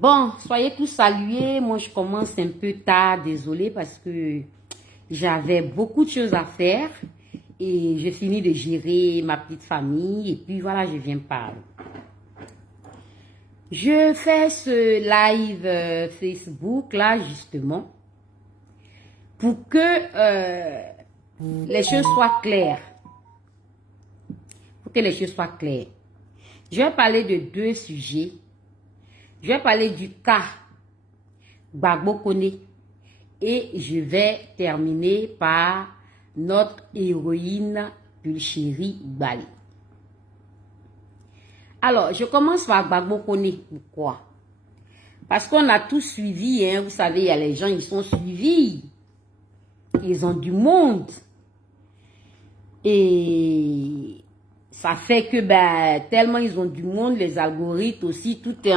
Bon, soyez tous salués. Moi, je commence un peu tard, désolé, parce que j'avais beaucoup de choses à faire et j'ai fini de gérer ma petite famille et puis voilà, je viens parler. Je fais ce live Facebook là, justement, pour que les choses soient claires. Pour que les choses soient claires. Je vais parler de deux sujets. Je vais parler du cas Gbagbo Kone et je vais terminer par notre héroïne Pulchérie Bali. Alors, je commence par Gbagbo Kone. Pourquoi? Parce qu'on a tous suivi, hein, vous savez, il y a les gens, ils sont suivis. Ils ont du monde. Et ça fait que, ben, tellement ils ont du monde, les algorithmes aussi, tout est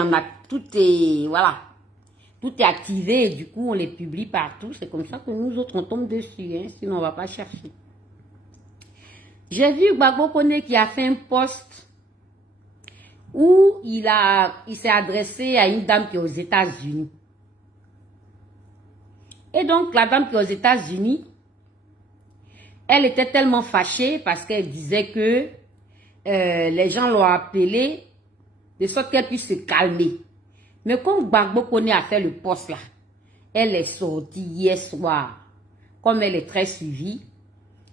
activé et du coup, on les publie partout. C'est comme ça que nous autres, on tombe dessus, hein, sinon on va pas chercher. J'ai vu Gbagbo Kone qui a fait un post où il s'est adressé à une dame qui est aux États-Unis. Et donc, la dame qui est aux États-Unis, elle était tellement fâchée parce qu'elle disait que les gens l'ont appelée de sorte qu'elle puisse se calmer. Mais comme Gbagbo Kone a fait le poste là, elle est sortie hier soir. Comme elle est très suivie,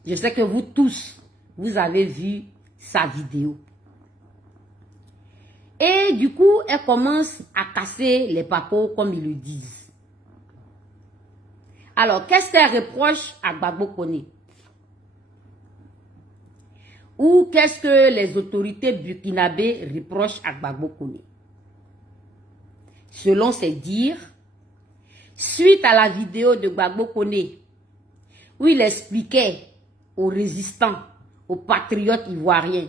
je sais que vous tous, vous avez vu sa vidéo. Et du coup, elle commence à casser les papos comme ils le disent. Alors, qu'est-ce qu'elle reproche à Gbagbo Kone? Ou qu'est-ce que les autorités burkinabées reprochent à Gbagbo Kone? Selon ses dires, suite à la vidéo de Gbagbo Kone, où il expliquait aux résistants, aux patriotes ivoiriens,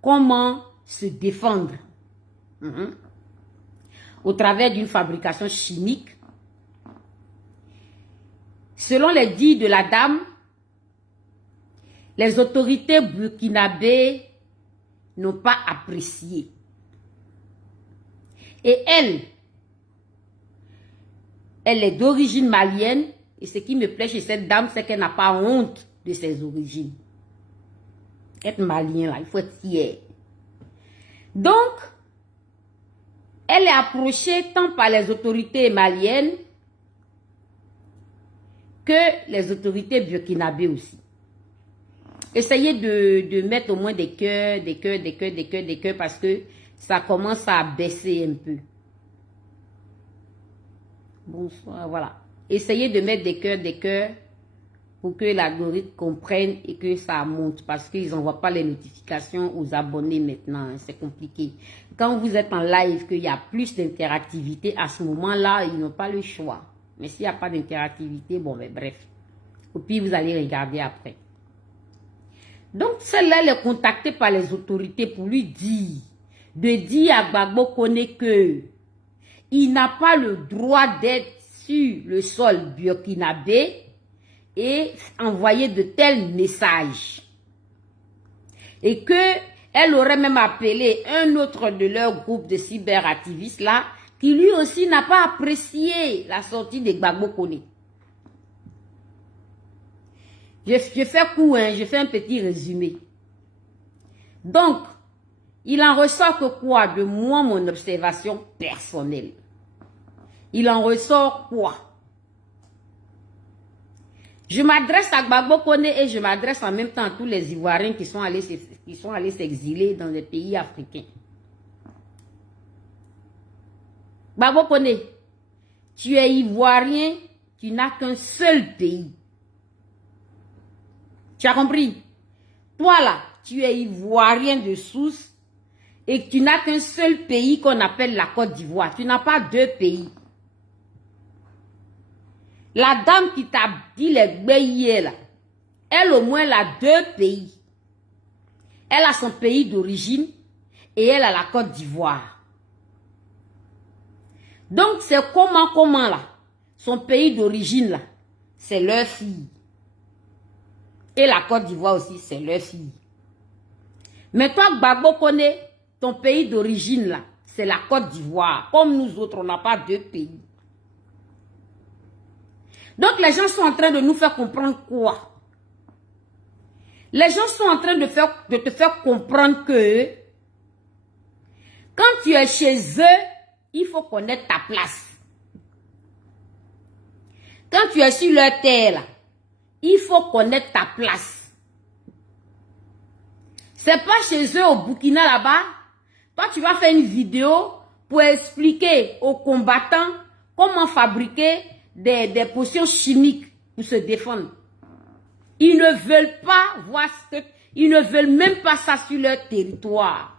comment se défendre au travers d'une fabrication chimique. Selon les dires de la dame, les autorités burkinabées n'ont pas apprécié. Et elle est d'origine malienne. Et ce qui me plaît chez cette dame, c'est qu'elle n'a pas honte de ses origines. Être malien, là, il faut être fier. Donc, elle est approchée tant par les autorités maliennes que les autorités burkinabées aussi. Essayez de mettre au moins des cœurs, parce que ça commence à baisser un peu. Bonsoir, voilà. Essayez de mettre des cœurs pour que l'algorithme comprenne et que ça monte, parce qu'ils n'envoient pas les notifications aux abonnés maintenant, hein, c'est compliqué. Quand vous êtes en live, qu'il y a plus d'interactivité, à ce moment-là, ils n'ont pas le choix. Mais s'il n'y a pas d'interactivité, bon, ben bref. Et puis, vous allez regarder après. Donc, celle-là, elle est contactée par les autorités pour lui dire, de dire à Gbagbo Kone que il n'a pas le droit d'être sur le sol burkinabé et envoyer de tels messages. Et que elle aurait même appelé un autre de leur groupe de cyberactivistes là, qui lui aussi n'a pas apprécié la sortie de Gbagbo Kone. Je fais court, hein, je fais un petit résumé. Donc, il en ressort que quoi de moi, mon observation personnelle? Il en ressort quoi? Je m'adresse à Gbagbo Kone et je m'adresse en même temps à tous les Ivoiriens qui sont allés s'exiler dans les pays africains. Gbagbo Kone, tu es Ivoirien, tu n'as qu'un seul pays. Tu as compris? Toi là, tu es Ivoirien de souche et tu n'as qu'un seul pays qu'on appelle la Côte d'Ivoire. Tu n'as pas deux pays. La dame qui t'a dit les gbéyés là, elle au moins elle a deux pays. Elle a son pays d'origine et elle a la Côte d'Ivoire. Donc c'est comment là, son pays d'origine là, c'est leur fille. Et la Côte d'Ivoire aussi, c'est leur fille. Mais toi, Gbagbo Kone, ton pays d'origine là, c'est la Côte d'Ivoire. Comme nous autres, on n'a pas deux pays. Donc, les gens sont en train de nous faire comprendre quoi? Les gens sont en train de te faire comprendre que quand tu es chez eux, il faut connaître ta place. Quand tu es sur leur terre, là, il faut connaître ta place. C'est pas chez eux au Burkina là-bas. Toi, tu vas faire une vidéo pour expliquer aux combattants comment fabriquer des potions chimiques pour se défendre. Ils ne veulent pas voir ils ne veulent même pas ça sur leur territoire.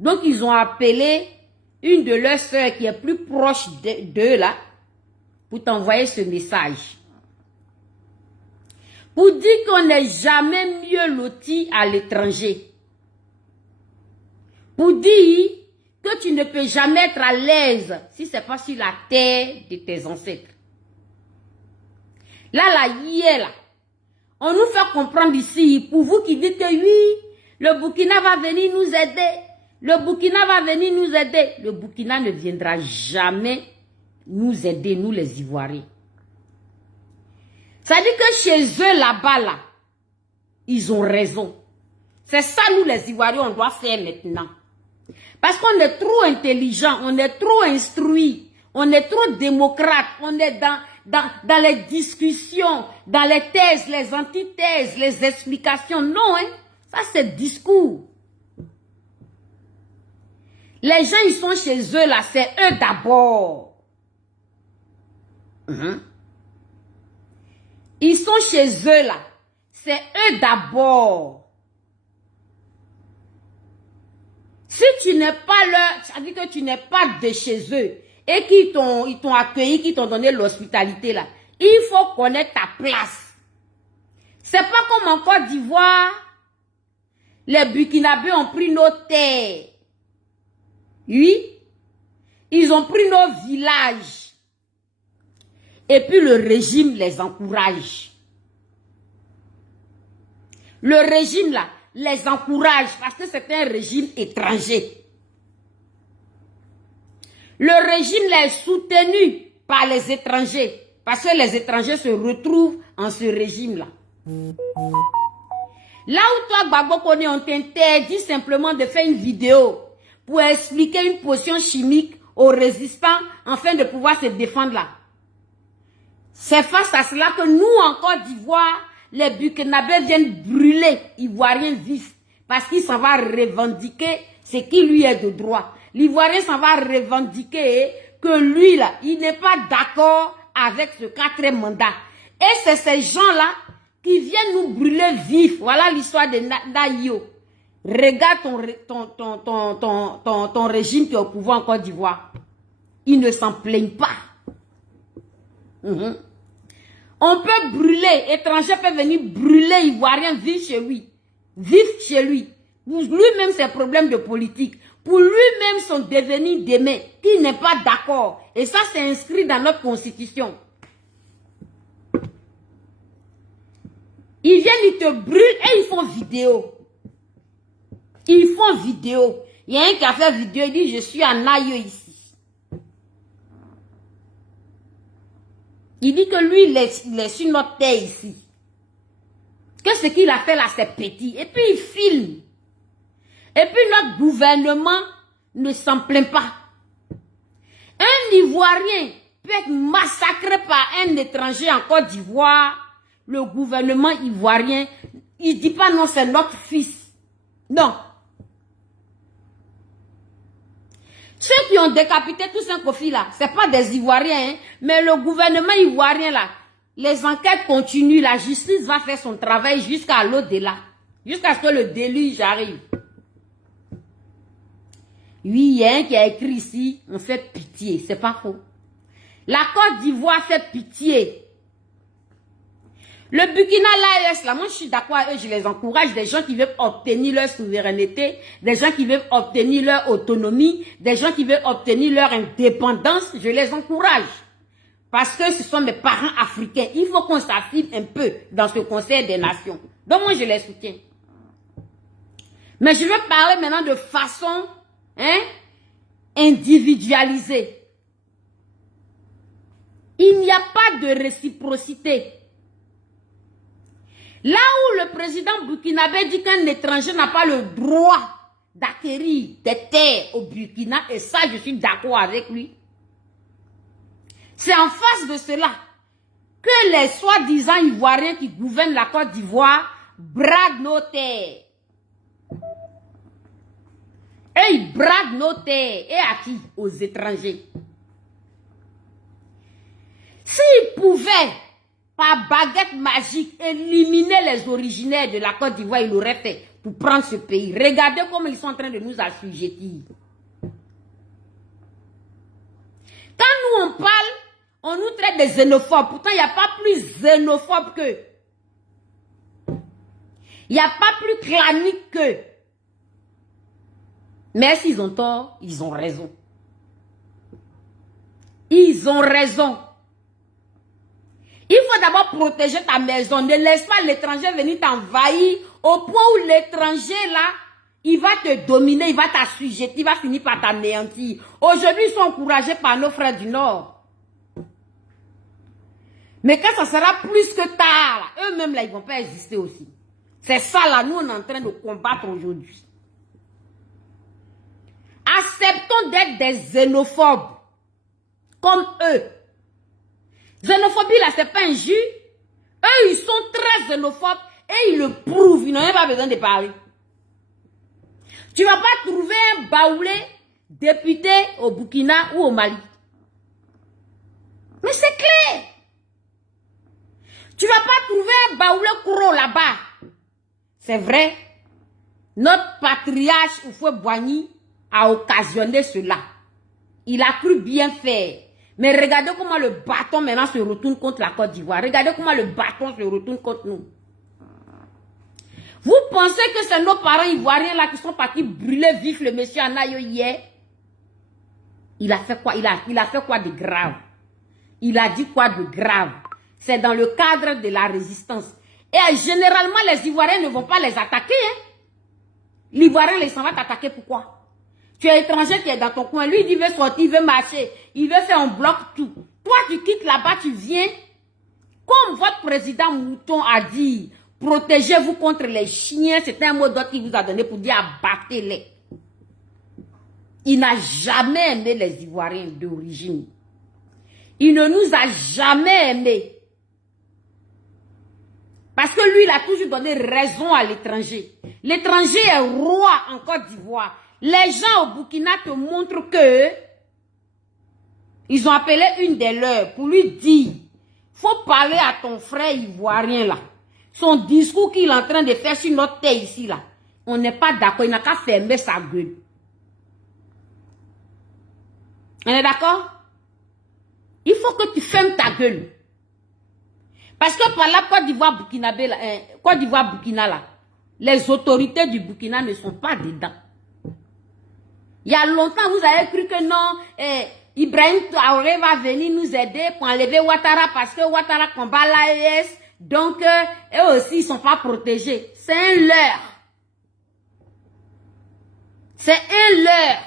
Donc, ils ont appelé une de leurs sœurs qui est plus proche d'eux là pour t'envoyer ce message. Pour dire qu'on n'est jamais mieux loti à l'étranger. Pour dire que tu ne peux jamais être à l'aise si ce n'est pas sur la terre de tes ancêtres. Là, hier, là, on nous fait comprendre ici, pour vous qui dites que oui, le Burkina va venir nous aider. Le Burkina va venir nous aider. Le Burkina ne viendra jamais nous aider, nous les Ivoiriens. Ça dit que chez eux là-bas, là, ils ont raison. C'est ça, nous les Ivoiriens, on doit faire maintenant. Parce qu'on est trop intelligent, on est trop instruit, on est trop démocrate, on est dans les discussions, dans les thèses, les antithèses, les explications. Non, hein, ça c'est discours. Les gens, ils sont chez eux là, c'est eux d'abord. Ils sont chez eux là, c'est eux d'abord. Si tu n'es pas là, ça veut dire que tu n'es pas de chez eux et qu'ils t'ont accueilli, qu'ils t'ont donné l'hospitalité là, il faut connaître ta place. C'est pas comme en Côte d'Ivoire, les Burkinabés ont pris nos terres. Oui, ils ont pris nos villages. Et puis le régime les encourage. Le régime là les encourage parce que c'est un régime étranger. Le régime est soutenu par les étrangers parce que les étrangers se retrouvent en ce régime-là. Là où toi, Gbagbo Kone, on t'interdit simplement de faire une vidéo pour expliquer une potion chimique aux résistants afin de pouvoir se défendre là. C'est face à cela que nous, en Côte d'Ivoire, les Burkinabés viennent brûler Ivoiriens vifs parce qu'il s'en va revendiquer ce qui lui est de droit. L'Ivoirien s'en va revendiquer que lui, là, il n'est pas d'accord avec ce 4e mandat. Et c'est ces gens-là qui viennent nous brûler vifs. Voilà l'histoire de Nayo. Regarde ton régime qui est au pouvoir en Côte d'Ivoire. Ils ne s'en plaignent pas. On peut brûler, étranger peut venir brûler Ivoirien, vivre chez lui. Vivre chez lui. Pour lui-même, ses problèmes de politique. Pour lui-même, son devenir demain, qui n'est pas d'accord. Et ça, c'est inscrit dans notre constitution. Ils viennent, ils te brûlent et ils font vidéo. Ils font vidéo. Il y a un qui a fait vidéo, il dit, je suis en aïe ici. Il dit que lui, il est sur notre terre ici. Que ce qu'il a fait là, c'est petit. Et puis il filme. Et puis notre gouvernement ne s'en plaint pas. Un Ivoirien peut être massacré par un étranger en Côte d'Ivoire. Le gouvernement ivoirien, il ne dit pas non, c'est notre fils. Non. Ceux qui ont décapité Toussaint Kofi là, ce n'est pas des Ivoiriens, hein, mais le gouvernement ivoirien là, les enquêtes continuent, la justice va faire son travail jusqu'à l'au-delà, jusqu'à ce que le déluge arrive. Oui, il y a un qui a écrit ici, on fait pitié, c'est pas faux. La Côte d'Ivoire fait pitié. Le Burkina, l'AES, là, moi je suis d'accord avec eux, je les encourage, des gens qui veulent obtenir leur souveraineté, des gens qui veulent obtenir leur autonomie, des gens qui veulent obtenir leur indépendance, je les encourage. Parce que ce sont mes parents africains. Il faut qu'on s'affirme un peu dans ce Conseil des Nations. Donc moi je les soutiens. Mais je veux parler maintenant de façon, hein, individualisé. Il n'y a pas de réciprocité. Là où le président burkinabé dit qu'un étranger n'a pas le droit d'acquérir des terres au Burkina, et ça, je suis d'accord avec lui. C'est en face de cela que les soi-disant Ivoiriens qui gouvernent la Côte d'Ivoire bradent nos terres. Et ils bradent nos terres. Et à qui? Aux étrangers. S'ils pouvaient, par baguette magique, éliminer les originaires de la Côte d'Ivoire, ils l'auraient fait pour prendre ce pays. Regardez comment ils sont en train de nous assujettir. Quand nous on parle, on nous traite de xénophobes. Pourtant, il n'y a pas plus xénophobe qu'eux. Il n'y a pas plus clanique qu'eux. Mais s'ils ont tort, ils ont raison. Ils ont raison. Il faut d'abord protéger ta maison. Ne laisse pas l'étranger venir t'envahir au point où l'étranger là, il va te dominer, il va t'assujettir, il va finir par t'anéantir. Aujourd'hui, ils sont encouragés par nos frères du Nord. Mais quand ça sera plus que tard, eux-mêmes là, ils ne vont pas exister aussi. C'est ça là, nous on est en train de combattre aujourd'hui. Acceptons d'être des xénophobes. Comme eux. Xénophobie là, c'est pas un jus. Eux, ils sont très xénophobes et ils le prouvent. Ils n'ont même pas besoin de parler. Tu ne vas pas trouver un baoulé député au Burkina ou au Mali. Mais c'est clair. Tu ne vas pas trouver un baoulé Koro là-bas. C'est vrai. Notre patriarche Houphouët-Boigny a occasionné cela. Il a cru bien faire. Mais regardez comment le bâton maintenant se retourne contre la Côte d'Ivoire. Regardez comment le bâton se retourne contre nous. Vous pensez que c'est nos parents ivoiriens là qui sont partis brûler vif le monsieur Anayo hier? Il a fait quoi? Il a fait quoi de grave? Il a dit quoi de grave? C'est dans le cadre de la résistance. Et généralement, les Ivoiriens ne vont pas les attaquer. Hein? L'Ivoirien, il s'en va t'attaquer. Pourquoi? Tu es étranger qui est dans ton coin. Lui, il veut sortir, il veut marcher. Il veut faire un bloc tout. Toi, tu quittes là-bas, tu viens. Comme votre président Mouton a dit, protégez-vous contre les chiens. C'est un mot d'ordre qu'il vous a donné pour dire abattez-les. Il n'a jamais aimé les Ivoiriens d'origine. Il ne nous a jamais aimés. Parce que lui, il a toujours donné raison à l'étranger. L'étranger est roi en Côte d'Ivoire. Les gens au Burkina te montrent que ils ont appelé une des leurs pour lui dire, faut parler à ton frère ivoirien là. Son discours qu'il est en train de faire sur notre terre ici là, on n'est pas d'accord, il n'a qu'à fermer sa gueule. On est d'accord? Il faut que tu fermes ta gueule. Parce que par là, Côte d'Ivoire, Burkina là, les autorités du Burkina ne sont pas dedans. Il y a longtemps, vous avez cru que non, Ibrahim Traoré va venir nous aider pour enlever Ouattara parce que Ouattara combat l'AES. Donc, eux aussi, ils ne sont pas protégés. C'est un leurre. C'est un leurre.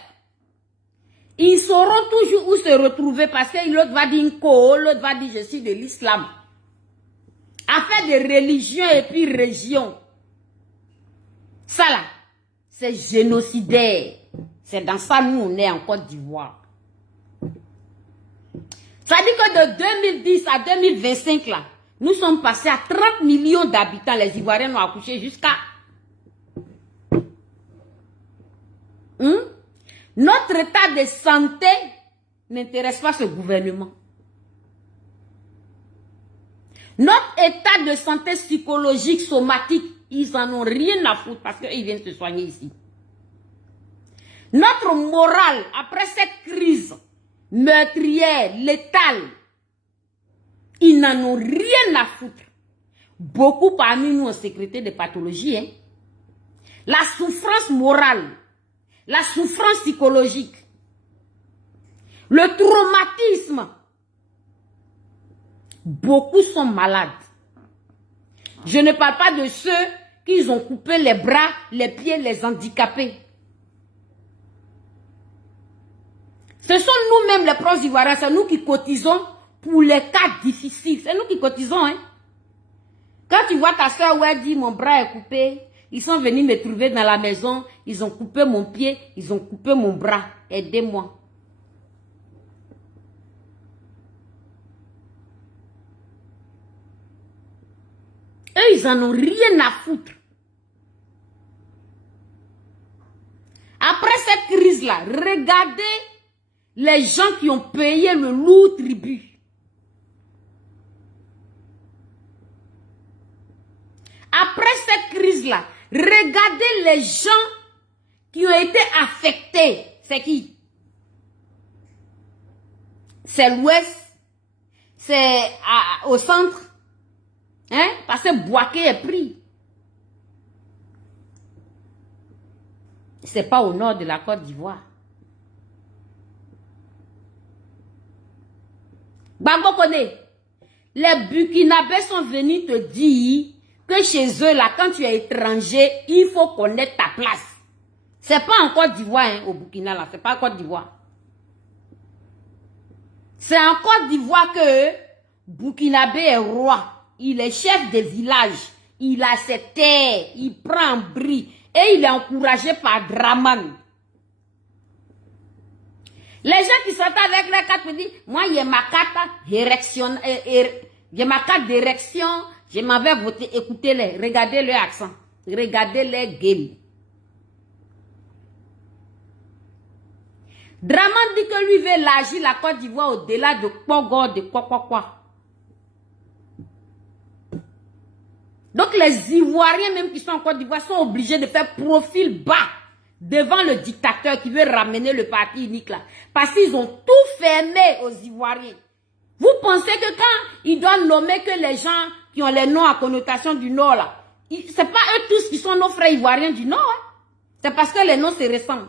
Ils sauront toujours où se retrouver parce que l'autre va dire Nko, l'autre va dire je suis de l'islam. Affaire de religion et puis région. Ça là, c'est génocidaire. C'est dans ça nous on est en Côte d'Ivoire. Ça dit que de 2010 à 2025 là, nous sommes passés à 30 millions d'habitants. Les Ivoiriens ont accouché jusqu'à... Notre état de santé n'intéresse pas ce gouvernement. Notre état de santé psychologique, somatique, ils en ont rien à foutre parce qu'ils viennent se soigner ici. Notre morale, après cette crise meurtrière, létale, ils n'en ont rien à foutre. Beaucoup parmi nous ont sécrété des pathologies. Hein? La souffrance morale, la souffrance psychologique, le traumatisme. Beaucoup sont malades. Je ne parle pas de ceux qui ont coupé les bras, les pieds, les handicapés. Ce sont nous-mêmes les proches ivoiriens, c'est nous qui cotisons pour les cas difficiles. C'est nous qui cotisons, hein. Quand tu vois ta soeur où elle dit mon bras est coupé, ils sont venus me trouver dans la maison, ils ont coupé mon pied, ils ont coupé mon bras. Aidez-moi. Eux, ils en ont rien à foutre. Après cette crise-là, regardez les gens qui ont payé le lourd tribut. Après cette crise-là, regardez les gens qui ont été affectés. C'est qui? C'est l'Ouest. C'est au centre. Hein? Parce que Bouaké est pris. C'est pas au nord de la Côte d'Ivoire. Gbagbo connaît. Les Burkinabés sont venus te dire que chez eux, là, quand tu es étranger, il faut connaître ta place. C'est pas en Côte d'Ivoire, hein, au Burkina, là. C'est pas en Côte d'Ivoire. C'est en Côte d'Ivoire que Burkinabé est roi. Il est chef de village. Il a ses terres. Il prend en bris. Et il est encouragé par Draman. Les gens qui sont avec les cartes me disent, moi, il y a ma carte d'érection. J'ai ma carte d'érection. Je m'avais voté. Écoutez-les. Regardez leur accent. Regardez leur gueule. Draman dit que lui veut élargir la Côte d'Ivoire au-delà de Pogor, de quoi. Donc les Ivoiriens même qui sont en Côte d'Ivoire sont obligés de faire profil bas devant le dictateur qui veut ramener le parti unique là. Parce qu'ils ont tout fermé aux Ivoiriens. Vous pensez que quand ils doivent nommer que les gens qui ont les noms à connotation du Nord là, c'est pas eux tous qui sont nos frères Ivoiriens du Nord. Hein? C'est parce que les noms se ressemblent.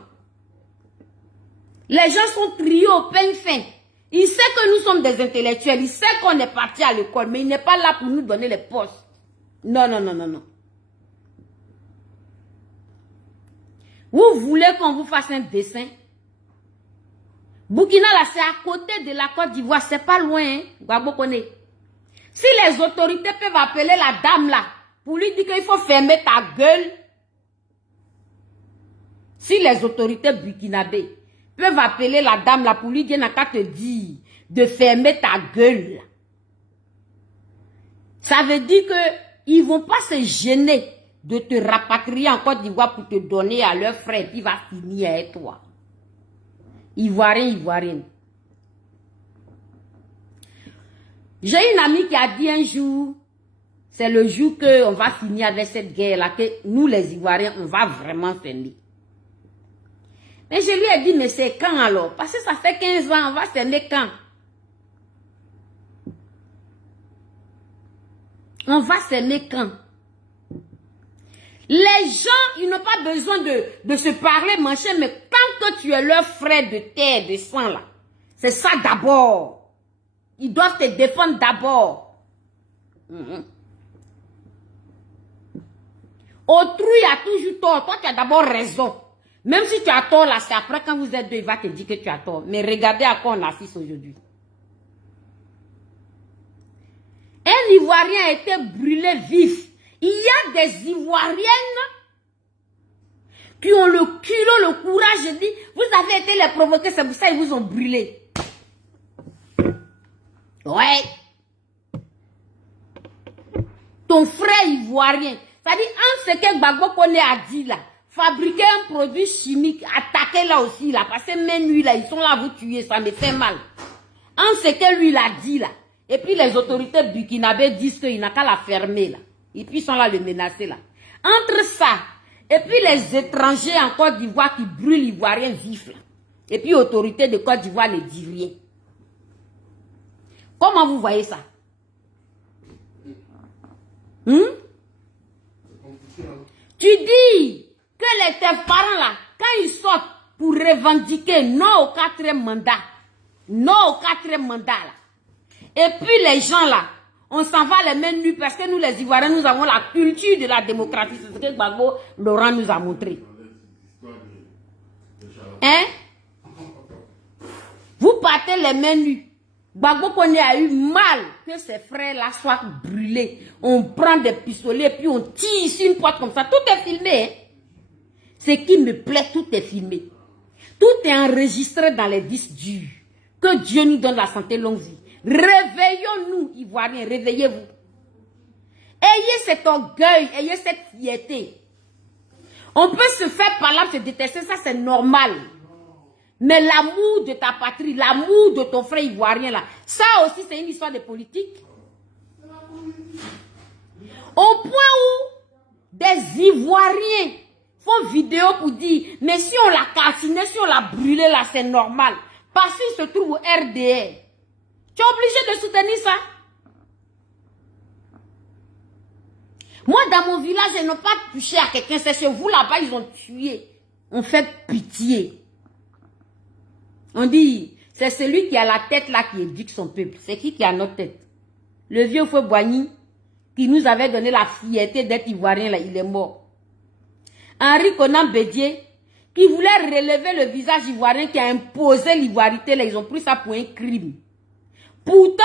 Les gens sont triés au peigne fin. Il sait que nous sommes des intellectuels. Il sait qu'on est parti à l'école. Mais il n'est pas là pour nous donner les postes. Non. Vous voulez qu'on vous fasse un dessin? Burkina, là, c'est à côté de la Côte d'Ivoire. C'est pas loin, hein? Gbagbo connaît. Si les autorités peuvent appeler la dame, là, pour lui dire qu'il faut fermer ta gueule. Si les autorités burkinabées peuvent appeler la dame là pour lui dire n'a qu'à te dire de fermer ta gueule. Ça veut dire que ils vont pas se gêner de te rapatrier en Côte d'Ivoire pour te donner à leur frère qui va finir avec toi. Ivoirienne. J'ai une amie qui a dit un jour, c'est le jour qu'on va finir avec cette guerre-là, que nous les Ivoiriens, on va vraiment fermer. Mais je lui ai dit, mais c'est quand alors? Parce que ça fait 15 ans, on va s'aimer quand? On va s'aimer quand? Les gens, ils n'ont pas besoin de se parler, mancher, mais tant que tu es leur frère de terre, de sang là, c'est ça d'abord. Ils doivent te défendre d'abord. Autrui a toujours tort, toi tu as d'abord raison. Même si tu as tort là, c'est après quand vous êtes deux, il va te dire que tu as tort. Mais regardez à quoi on assiste aujourd'hui. Un Ivoirien a été brûlé vif. Il y a des Ivoiriennes qui ont le culot, le courage de dire, vous avez été les provoquer, c'est pour ça qu'ils vous ont brûlé. Ouais. Ton frère Ivoirien. C'est-à-dire, en ce que Gbagbo connaît a dit là, fabriquer un produit chimique, attaquer là aussi, là, parce que même lui, là, ils sont là à vous tuer, ça me fait mal. En ce que lui, il a dit, là, et puis les autorités burkinabées disent qu'il n'a qu'à la fermer, là, et puis ils sont là le menacer, là. Entre ça, et puis les étrangers en Côte d'Ivoire qui brûlent l'Ivoirien vif, là, et puis autorités de Côte d'Ivoire ne disent rien. Comment vous voyez ça? Tu dis que tes parents là, quand ils sortent pour revendiquer non au 4e mandat, là, et puis les gens là, on s'en va les mains nues parce que nous les Ivoiriens, nous avons la culture de la démocratie, c'est ce que Gbagbo Laurent nous a montré. Hein? partez les mains nues. Gbagbo Kone a eu mal que ses frères là soient brûlés. On prend des pistolets puis on tire sur une porte comme ça. Tout est filmé. Hein? Ce qui me plaît, tout est filmé. Tout est enregistré dans les disques durs. Que Dieu nous donne la santé longue vie. Réveillons-nous, Ivoiriens, réveillez-vous. Ayez cet orgueil, ayez cette fierté. On peut se faire parler, se détester, ça c'est normal. Mais l'amour de ta patrie, l'amour de ton frère ivoirien là, ça aussi c'est une histoire de politique. Au point où des Ivoiriens font vidéo pour dire, mais si on l'a calciné, si on l'a brûlé là, c'est normal. Parce qu'il se trouve au RDR. Tu es obligé de soutenir ça. Moi, dans mon village, ils n'ont pas touché à quelqu'un. C'est chez vous là-bas, ils ont tué. On fait pitié. On dit, c'est celui qui a la tête là qui éduque son peuple. C'est qui a notre tête? Le vieux Feu Boigny, qui nous avait donné la fierté d'être ivoirien là, il est mort. Henri Konan Bédier, qui voulait relever le visage ivoirien, qui a imposé l'ivoirité là, ils ont pris ça pour un crime. Pourtant,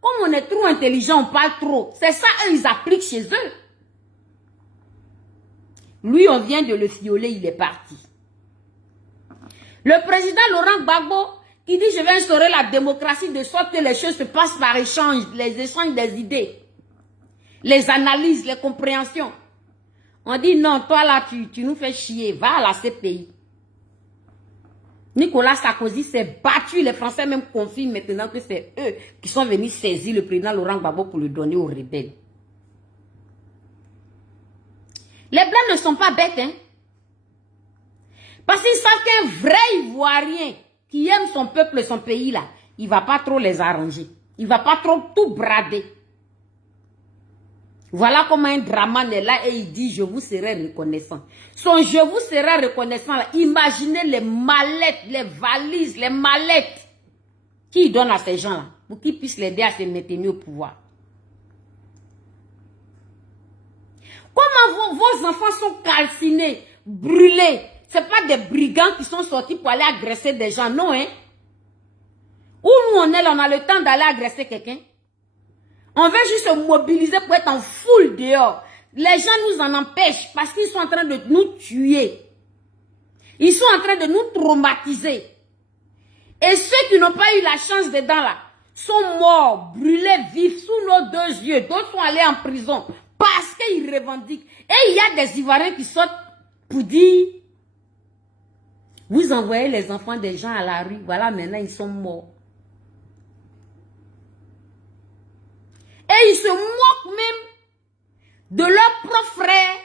comme on est trop intelligent, on parle trop. C'est ça, eux, ils appliquent chez eux. Lui, on vient de le fioler, il est parti. Le président Laurent Gbagbo, qui dit, je vais instaurer la démocratie de sorte que les choses se passent par échange, les échanges des idées, les analyses, les compréhensions. On dit, non, toi là, tu nous fais chier, va à la CPI. Nicolas Sarkozy s'est battu, les Français même confirment maintenant que c'est eux qui sont venus saisir le président Laurent Gbagbo pour le donner aux rebelles. Les Blancs ne sont pas bêtes, hein. Parce qu'ils savent qu'un vrai Ivoirien qui aime son peuple et son pays là, il ne va pas trop les arranger. Il ne va pas trop tout brader. Voilà comment un Draman est là et il dit, je vous serai reconnaissant. Son je vous serai reconnaissant là, imaginez les mallettes, les valises, les mallettes qu'il donne à ces gens-là pour qu'ils puissent l'aider à se maintenir au pouvoir. Comment vos enfants sont calcinés, brûlés? Ce n'est pas des brigands qui sont sortis pour aller agresser des gens, non, hein? Où nous on est là, on a le temps d'aller agresser quelqu'un. On veut juste se mobiliser pour être en foule dehors. Les gens nous en empêchent parce qu'ils sont en train de nous tuer. Ils sont en train de nous traumatiser. Et ceux qui n'ont pas eu la chance dedans là, sont morts, brûlés vifs sous nos deux yeux. D'autres sont allés en prison parce qu'ils revendiquent. Et il y a des Ivoiriens qui sortent pour dire, vous envoyez les enfants des gens à la rue, voilà maintenant ils sont morts. Et ils se moquent même de leur propre frère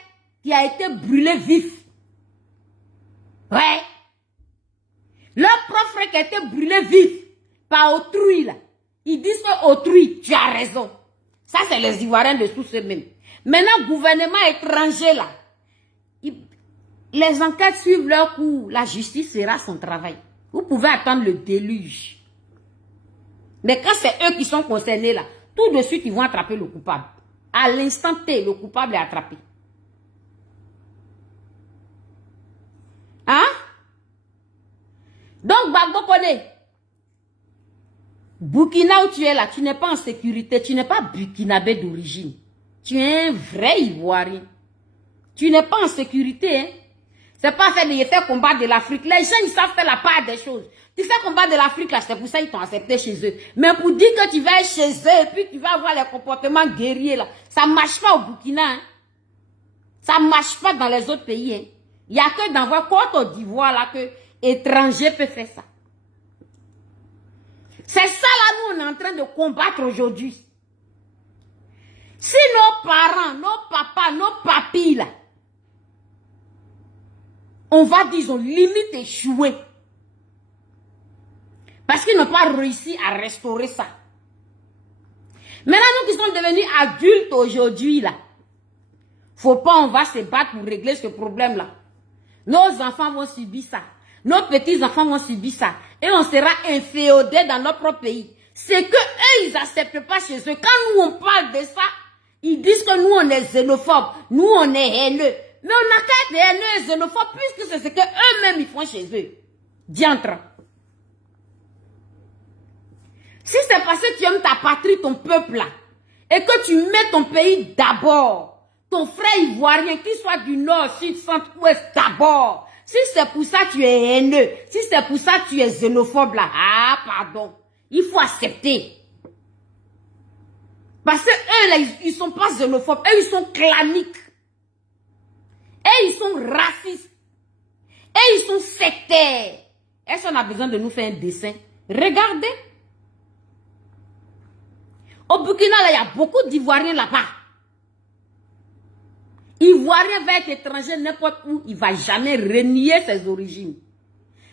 qui a été brûlé vif. Ouais. Leur propre frère qui a été brûlé vif par autrui là. Ils disent que autrui, tu as raison. Ça c'est les Ivoiriens de tous eux-mêmes. Maintenant, gouvernement étranger là, les enquêtes suivent leur cours. La justice fera son travail. Vous pouvez attendre le déluge. Mais quand c'est eux qui sont concernés là, tout de suite, ils vont attraper le coupable. À l'instant T, le coupable est attrapé. Hein? Donc, Gbagbo Kone, Burkina où tu es là, tu n'es pas en sécurité. Tu n'es pas burkinabé d'origine. Tu es un vrai Ivoirien. Tu n'es pas en sécurité, hein? C'est pas faire combattre de l'Afrique. Les gens, ils savent faire la part des choses. Tu fais combattre de l'Afrique, là, c'est pour ça qu'ils t'ont accepté chez eux. Mais pour dire que tu vas être chez eux et puis tu vas avoir les comportements guerriers, là, ça ne marche pas au Burkina. Hein? Ça ne marche pas dans les autres pays. Hein? Il n'y a que dans votre Côte d'Ivoire, là, que étrangers peuvent faire ça. C'est ça, là, nous, on est en train de combattre aujourd'hui. Si nos parents, nos papas, nos papis, là, on va dire, ils ont limite échoué. Parce qu'ils n'ont pas réussi à restaurer ça. Maintenant, nous qui sommes devenus adultes aujourd'hui, là, faut pas, on va se battre pour régler ce problème-là. Nos enfants vont subir ça. Nos petits-enfants vont subir ça. Et on sera inféodés dans notre pays. C'est que eux, ils n'acceptent pas chez eux. Quand nous, on parle de ça, ils disent que nous, on est xénophobes. Nous, on est haineux. Mais on n'a qu'à être haineux et xénophobes puisque c'est ce qu'eux-mêmes, ils font chez eux. Diantre. Si c'est parce que tu aimes ta patrie, ton peuple là, et que tu mets ton pays d'abord, ton frère ivoirien, qu'il soit du nord, sud, centre, ouest, d'abord. Si c'est pour ça que tu es haineux, si c'est pour ça que tu es xénophobe là, ah pardon, il faut accepter. Parce que eux là, ils sont pas xénophobes, eux ils sont claniques. Et ils sont racistes. Et ils sont sectaires. Est-ce qu'on a besoin de nous faire un dessin? Regardez. Au Burkina, là, il y a beaucoup d'Ivoiriens là-bas. Ivoirien va être étranger n'importe où, il ne va jamais renier ses origines.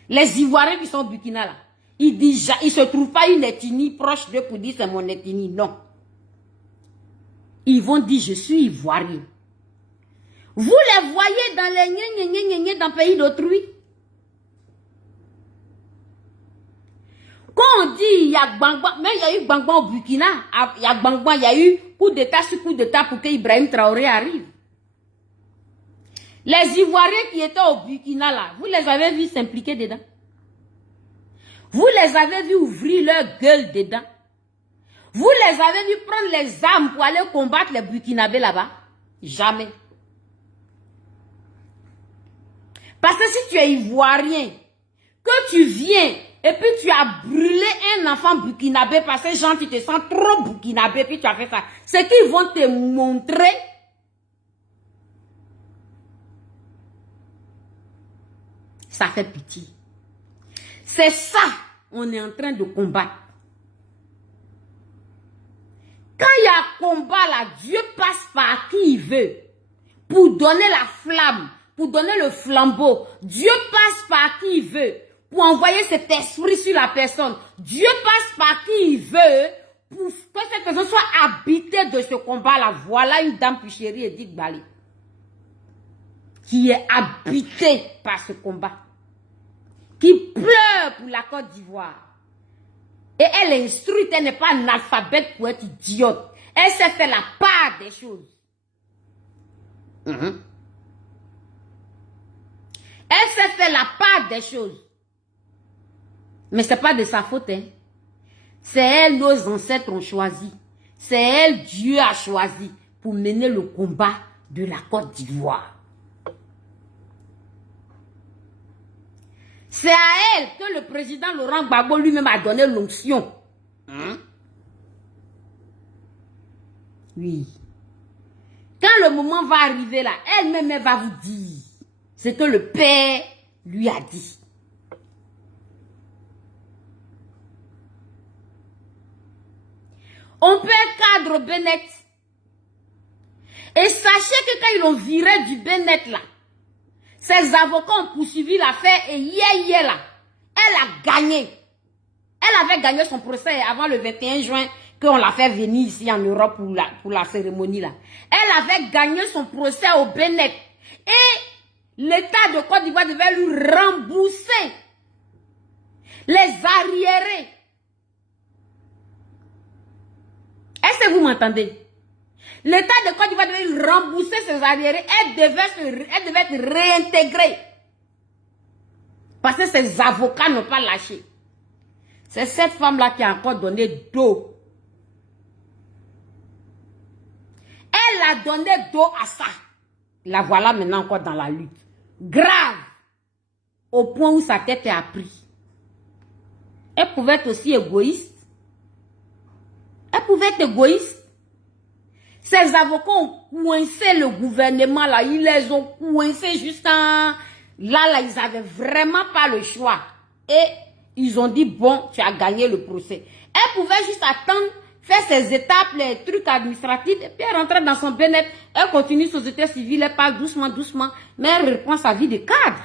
Les Ivoiriens qui sont au Burkina, là, ils ne se trouvent pas une ethnie proche d'eux pour dire c'est mon ethnie. Non. Ils vont dire je suis Ivoirien. Vous les voyez dans les dans le pays d'autrui. Quand on dit il y a Gbangba, mais il y a eu Gbangba au Burkina, il y a Gbangba, il y a eu coup d'état sur coup d'état pour que Ibrahim Traoré arrive. Les Ivoiriens qui étaient au Burkina là, vous les avez vus s'impliquer dedans. Vous les avez vus ouvrir leur gueule dedans. Vous les avez vus prendre les armes pour aller combattre les Burkinabés là-bas. Jamais. Parce que si tu es Ivoirien, que tu viens et puis tu as brûlé un enfant burkinabé parce que genre tu te sens trop burkinabé puis tu as fait ça, c'est qu'ils vont te montrer ça fait pitié. C'est ça on est en train de combattre. Quand il y a combat là, Dieu passe par qui il veut pour donner la flamme, pour donner le flambeau. Dieu passe par qui il veut pour envoyer cet esprit sur la personne. Dieu passe par qui il veut pour que cette personne soit habitée de ce combat-là. Voilà une dame plus chérie, Edith Bali, qui est habitée par ce combat, qui pleure pour la Côte d'Ivoire. Et elle est instruite, elle n'est pas analphabète pour être idiote. Elle sait faire la part des choses. Elle sait faire la part des choses. Mais ce n'est pas de sa faute. Hein. C'est elle, nos ancêtres ont choisi. C'est elle, Dieu a choisi pour mener le combat de la Côte d'Ivoire. C'est à elle que le président Laurent Gbagbo lui-même a donné l'onction. Oui. Quand le moment va arriver là, elle-même elle va vous dire ce que le Père lui a dit. On peut cadre Bennett. Et sachez que quand ils l'ont viré du Bennett là, ses avocats ont poursuivi l'affaire et hier là, elle a gagné. Elle avait gagné son procès avant le 21 juin qu'on l'a fait venir ici en Europe pour la cérémonie là. Elle avait gagné son procès au Bennett. Et l'État de Côte d'Ivoire devait lui rembourser les arriérés. Est-ce que vous m'entendez? L'État de Côte d'Ivoire devait lui rembourser ses arriérés. Elle devait être réintégrée. Parce que ses avocats n'ont pas lâché. C'est cette femme-là qui a encore donné dos. Elle a donné dos à ça. La voilà maintenant encore dans la lutte. Grave. Au point où sa tête est apprise. Elle pouvait être aussi égoïste. Elle pouvait être égoïste. Ces avocats ont coincé le gouvernement là. Ils les ont coincés jusqu'à... Là, ils n'avaient vraiment pas le choix. Et ils ont dit, bon, tu as gagné le procès. Elle pouvait juste attendre, faire ses étapes, les trucs administratifs, et puis elle rentrait dans son bien-être. Elle continue son état civil, elle parle doucement, doucement, mais elle reprend sa vie de cadre.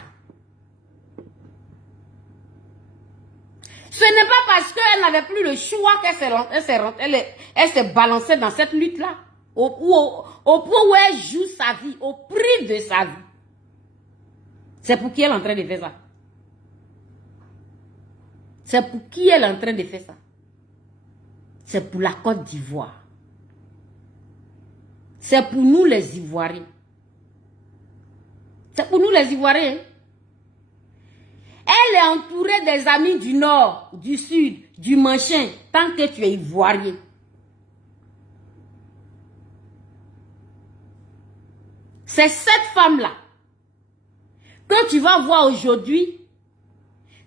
Ce n'est pas parce qu'elle n'avait plus le choix qu'elle s'est balancée dans cette lutte-là. Au point où elle joue sa vie, au prix de sa vie. C'est pour qui elle est en train de faire ça? C'est pour qui elle est en train de faire ça? C'est pour la Côte d'Ivoire. C'est pour nous les Ivoiriens. C'est pour nous les Ivoiriens. Elle est entourée des amis du nord, du sud, du machin, tant que tu es ivoirien. C'est cette femme-là que tu vas voir aujourd'hui,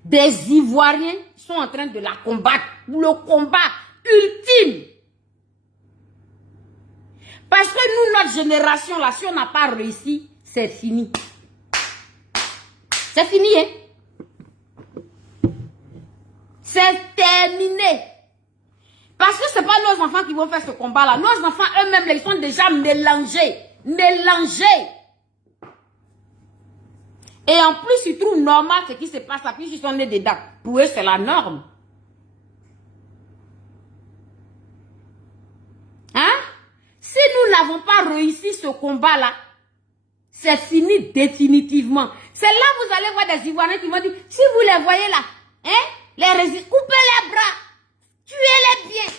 des Ivoiriens sont en train de la combattre, le combat ultime. Parce que nous, notre génération, là, si on n'a pas réussi, c'est fini. C'est fini, hein? C'est terminé. Parce que ce n'est pas nos enfants qui vont faire ce combat-là. Nos enfants eux-mêmes, ils sont déjà mélangés. Mélangés. Et en plus, ils trouvent normal ce qui se passe. Puis ils sont nés dedans. Pour eux, c'est la norme. Hein? Si nous n'avons pas réussi ce combat-là, c'est fini définitivement. C'est là que vous allez voir des Ivoiriens qui vont dire, si vous les voyez là, hein, coupez les bras, tuez-les bien.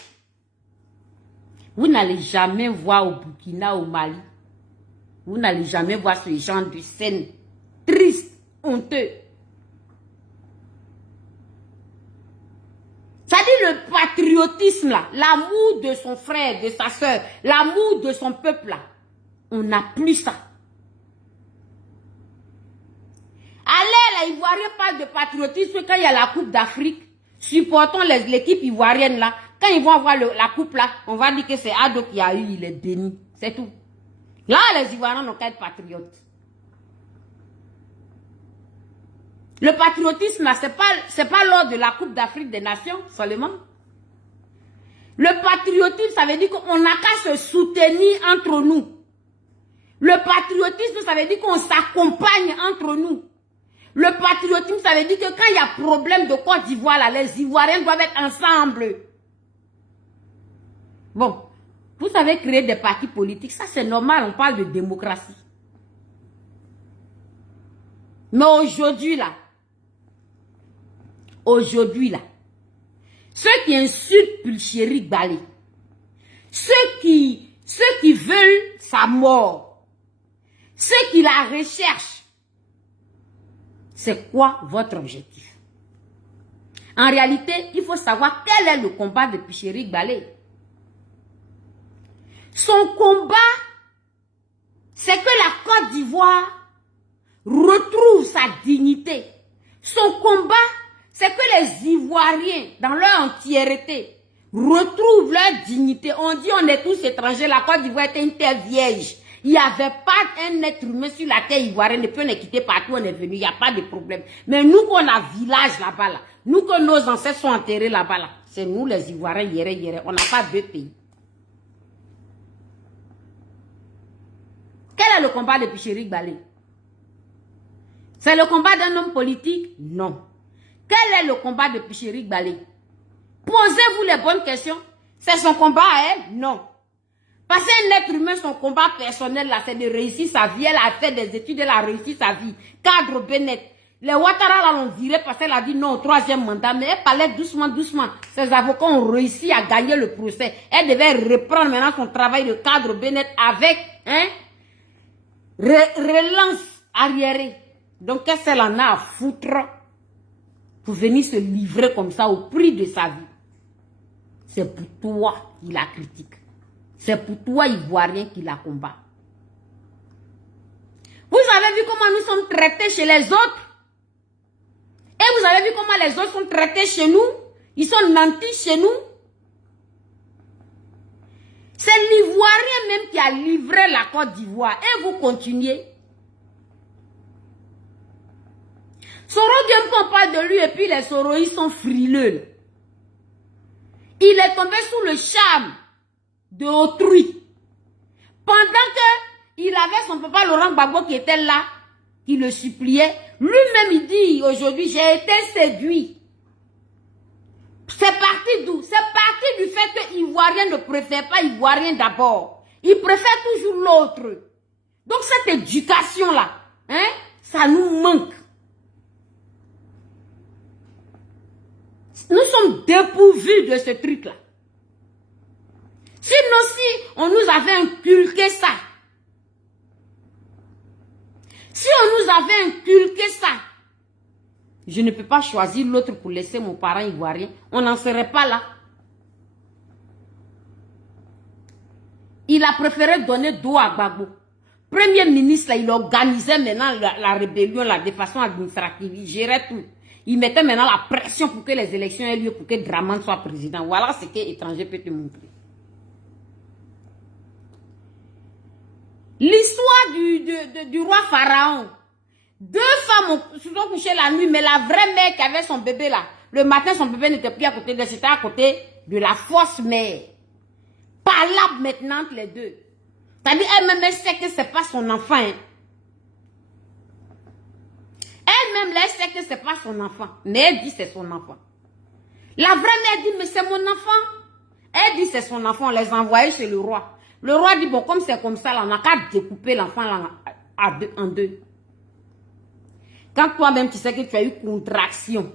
Vous n'allez jamais voir au Burkina, au Mali. Vous n'allez jamais voir ce genre de scène triste, honteux. Ça dit le patriotisme là, l'amour de son frère, de sa soeur, l'amour de son peuple là. On n'a plus ça. Allez, les Ivoiriens parlent de patriotisme quand il y a la Coupe d'Afrique. Supportons l'équipe ivoirienne là. Quand ils vont avoir la coupe là, on va dire que c'est Ado qui a eu, il est béni. C'est tout. Là, les Ivoiriens n'ont qu'à être patriotes. Le patriotisme là, c'est pas lors de la Coupe d'Afrique des Nations seulement. Le patriotisme, ça veut dire qu'on n'a qu'à se soutenir entre nous. Le patriotisme, ça veut dire qu'on s'accompagne entre nous. Le patriotisme, ça veut dire que quand il y a problème de Côte d'Ivoire, là, les Ivoiriens doivent être ensemble. Bon, vous savez créer des partis politiques, ça c'est normal, on parle de démocratie. Mais aujourd'hui là, ceux qui insultent Pulchéri Balé, ceux qui veulent sa mort, ceux qui la recherchent, c'est quoi votre objectif? En réalité, il faut savoir quel est le combat de Pulchéri Balé. Son combat, c'est que la Côte d'Ivoire retrouve sa dignité. Son combat, c'est que les Ivoiriens, dans leur entièreté, retrouvent leur dignité. On dit on est tous étrangers, la Côte d'Ivoire était une terre vierge. Il n'y avait pas un être humain sur la terre ivoirienne, depuis on est quitté partout, on est venu, il n'y a pas de problème. Mais nous qu'on a village là-bas, là, nous que nos ancêtres sont enterrés là-bas, là, c'est nous les Ivoiriens, on n'a pas deux pays. Quel est le combat de Pulchéri Balé? C'est le combat d'un homme politique? Non. Quel est le combat de Pulchéri Balé? Posez-vous les bonnes questions. C'est son combat à elle? Non. Parce qu'un être humain, son combat personnel, là, c'est de réussir sa vie. Elle a fait des études, elle a réussi sa vie. Cadre Bennett. Les Ouattara, là, l'ont viré parce qu'elle a dit non au troisième mandat. Mais elle parlait doucement, doucement. Ses avocats ont réussi à gagner le procès. Elle devait reprendre maintenant son travail de cadre Bennett avec, relance arriérée. Donc, qu'est-ce qu'elle en a à foutre pour venir se livrer comme ça au prix de sa vie? C'est pour toi qui la critique. C'est pour toi, Ivoirien, qui la combat. Vous avez vu comment nous sommes traités chez les autres? Et vous avez vu comment les autres sont traités chez nous? Ils sont nantis chez nous? C'est l'Ivoirien même qui a livré la Côte d'Ivoire. Et vous continuez. Soro Diempo, on parle de lui et puis les Soroïs sont frileux. Il est tombé sous le charme de autrui. Pendant que il avait son papa Laurent Gbagbo qui était là, qui le suppliait, lui-même il dit aujourd'hui, j'ai été séduit. C'est parti d'où? C'est parti du fait que Ivoirien ne préfère pas Ivoirien d'abord. Il préfère toujours l'autre. Donc cette éducation-là, ça nous manque. Nous sommes dépourvus de ce truc-là. Sinon, si on nous avait inculqué ça, si on nous avait inculqué ça, je ne peux pas choisir l'autre pour laisser mon parent ivoirien. On n'en serait pas là. Il a préféré donner dos à Gbagbo. Premier ministre, là, il organisait maintenant la rébellion là, de façon administrative. Il gérait tout. Il mettait maintenant la pression pour que les élections aient lieu, pour que Dramane soit président. Voilà ce que l'étranger peut te montrer. L'histoire du roi Pharaon. 2 femmes se sont couchées la nuit, mais la vraie mère qui avait son bébé là, le matin, son bébé n'était plus à côté d'elle, c'était à côté de la fausse mère. Parlable maintenant les deux. C'est-à-dire, elle-même, elle sait que ce n'est pas son enfant. Hein. Elle-même, elle sait que ce n'est pas son enfant. Mais elle dit que c'est son enfant. La vraie mère dit, mais c'est mon enfant. Elle dit c'est son enfant, on les a envoyés chez le roi. Le roi dit, bon, comme c'est comme ça, là, on n'a qu'à découper l'enfant en deux. Quand toi-même, tu sais que tu as eu contraction,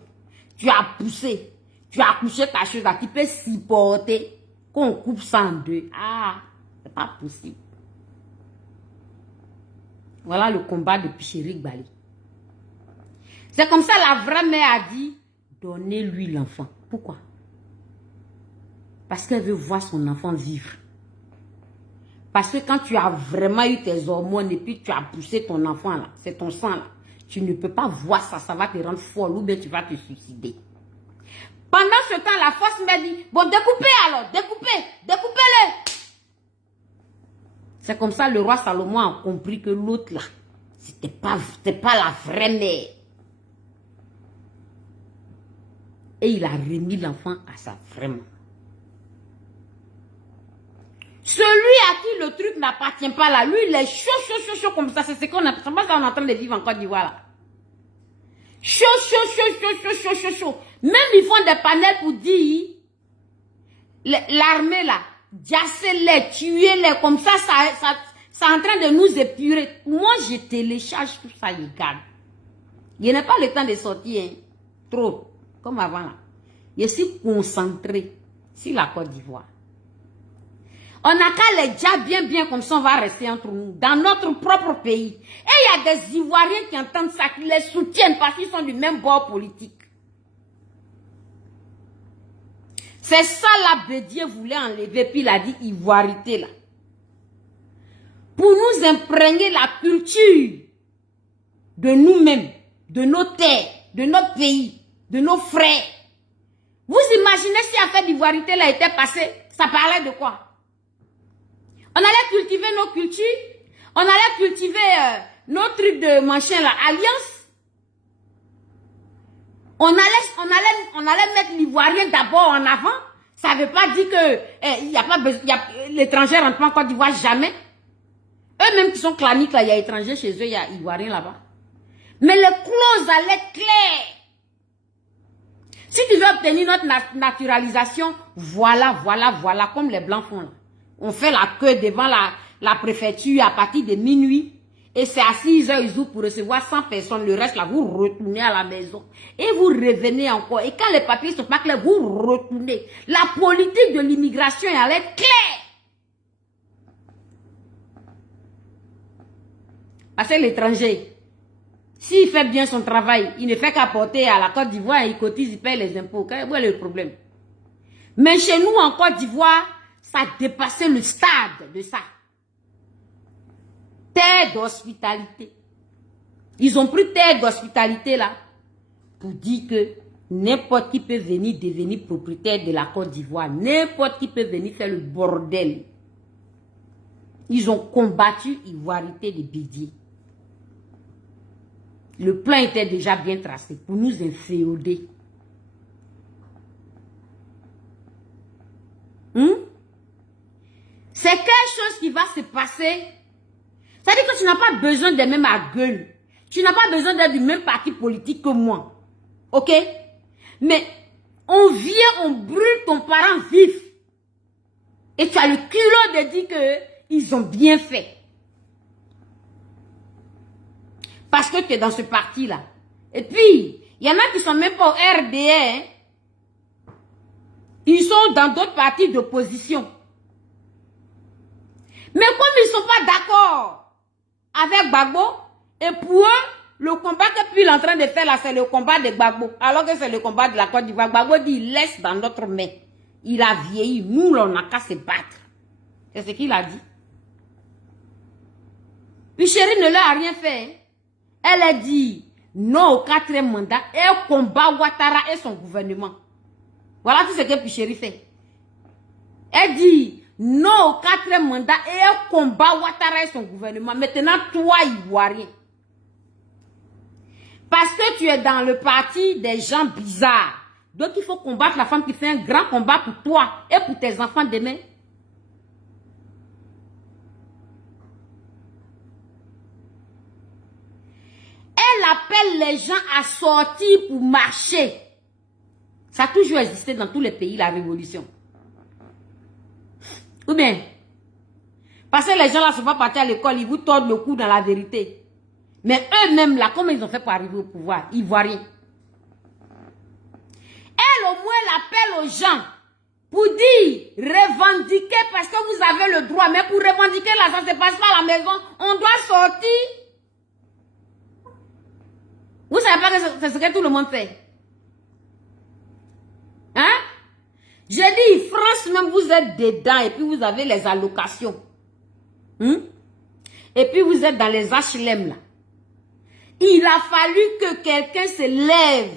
tu as poussé, tu as couché ta chose là, qui peut supporter qu'on coupe ça en deux. Ah, c'est pas possible. Voilà le combat de Picherik Bali. C'est comme ça la vraie mère a dit, donnez-lui l'enfant. Pourquoi? Parce qu'elle veut voir son enfant vivre. Parce que quand tu as vraiment eu tes hormones et puis tu as poussé ton enfant là, c'est ton sang là, tu ne peux pas voir ça, ça va te rendre folle ou bien tu vas te suicider. Pendant ce temps, la force m'a dit, bon, découpez alors, découpez-le. C'est comme ça le roi Salomon a compris que l'autre là, c'était pas la vraie mère. Et il a remis l'enfant à sa vraie mère. Celui à qui le truc n'appartient pas là, lui, il est chaud comme ça. C'est ce qu'on a. C'est pas ça qu'on est en train de vivre en Côte d'Ivoire là. Chaud. Même ils font des panels pour dire l'armée là, diassez-les, tuez-les, comme ça, c'est en train de nous épurer. Moi, je télécharge tout ça, je garde. Je n'ai pas le temps de sortir, hein. Trop, comme avant là. Je suis concentré sur la Côte d'Ivoire. On n'a qu'à les dire bien comme ça, on va rester entre nous, dans notre propre pays. Et il y a des Ivoiriens qui entendent ça, qui les soutiennent parce qu'ils sont du même bord politique. C'est ça la Bédier voulait enlever, puis il a dit ivoirité là. Pour nous imprégner la culture de nous-mêmes, de nos terres, de notre pays, de nos frères. Vous imaginez si l'affaire d'ivoirité là était passée, ça parlait de quoi? On allait cultiver nos cultures, on allait cultiver nos trucs de machin là, alliance. On allait mettre l'Ivoirien d'abord en avant. Ça ne veut pas dire que l'étranger rentre pas en Côte d'Ivoire jamais. Eux-mêmes qui sont claniques là, il y a étrangers chez eux, il y a Ivoiriens là-bas. Mais les clauses allaient être claires. Si tu veux obtenir notre naturalisation, voilà, comme les Blancs font là. On fait la queue devant la préfecture à partir de minuit. Et c'est à 6h, ils ouvrent pour recevoir 100 personnes. Le reste, là, vous retournez à la maison. Et vous revenez encore. Et quand les papiers ne sont pas clairs, vous retournez. La politique de l'immigration, elle est claire. Parce que l'étranger, s'il fait bien son travail, il ne fait qu'apporter à la Côte d'Ivoire, il cotise, il paye les impôts. Où est le problème? Mais chez nous, en Côte d'Ivoire, ça a dépassé le stade de ça. Terre d'hospitalité. Ils ont pris terre d'hospitalité là pour dire que n'importe qui peut venir devenir propriétaire de la Côte d'Ivoire. N'importe qui peut venir faire le bordel. Ils ont combattu l'ivoirité de Bédier. Le plan était déjà bien tracé pour nous inféoder. C'est quelque chose qui va se passer. C'est-à-dire que tu n'as pas besoin de même à gueule. Tu n'as pas besoin d'être du même parti politique que moi. Ok? Mais on vient, on brûle ton parent vif. Et tu as le culot de dire qu'ils ont bien fait. Parce que tu es dans ce parti-là. Et puis, il y en a qui ne sont même pas au RDR. Hein? Ils sont dans d'autres partis d'opposition. Mais comme ils ne sont pas d'accord avec Gbagbo, et pour eux, le combat que puis il est en train de faire là, c'est le combat de Gbagbo. Alors que c'est le combat de la Côte d'Ivoire. Gbagbo dit, il laisse dans notre main. Il a vieilli. Nous, on n'a qu'à se battre. C'est ce qu'il a dit. Puis chérie ne leur a rien fait. Elle a dit non au 4e mandat et combat Ouattara et son gouvernement. Voilà tout ce que Picheri fait. Elle dit non au 4e mandat et combat Ouattara et son gouvernement. Maintenant, toi, Ivoirien. Parce que tu es dans le parti des gens bizarres. Donc, il faut combattre la femme qui fait un grand combat pour toi et pour tes enfants demain. Elle appelle les gens à sortir pour marcher. Ça a toujours existé dans tous les pays, la révolution. Ou bien, parce que les gens là ne sont pas partis à l'école, ils vous tordent le cou dans la vérité. Mais eux-mêmes là, comment ils ont fait pour arriver au pouvoir? Ils ne voient rien. Elle au moins, elle appelle aux gens pour dire, revendiquer parce que vous avez le droit. Mais pour revendiquer là, ça ne se passe pas à la maison. On doit sortir. Vous ne savez pas que c'est ce que tout le monde fait. Hein? J'ai dit, France même, vous êtes dedans et puis vous avez les allocations. Et puis vous êtes dans les HLM là. Il a fallu que quelqu'un se lève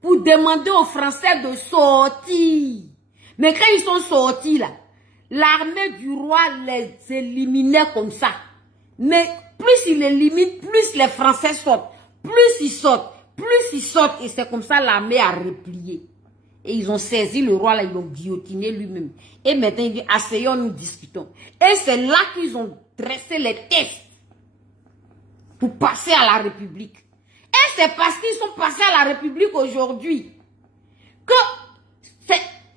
pour demander aux Français de sortir. Mais quand ils sont sortis là, l'armée du roi les éliminait comme ça. Mais plus il élimine, plus les Français sortent. Plus ils sortent, et c'est comme ça l'armée a replié. Et ils ont saisi le roi là, ils l'ont guillotiné lui-même. Et maintenant il dit, asseyons, nous discutons. Et c'est là qu'ils ont dressé les tests pour passer à la République. Et c'est parce qu'ils sont passés à la République aujourd'hui que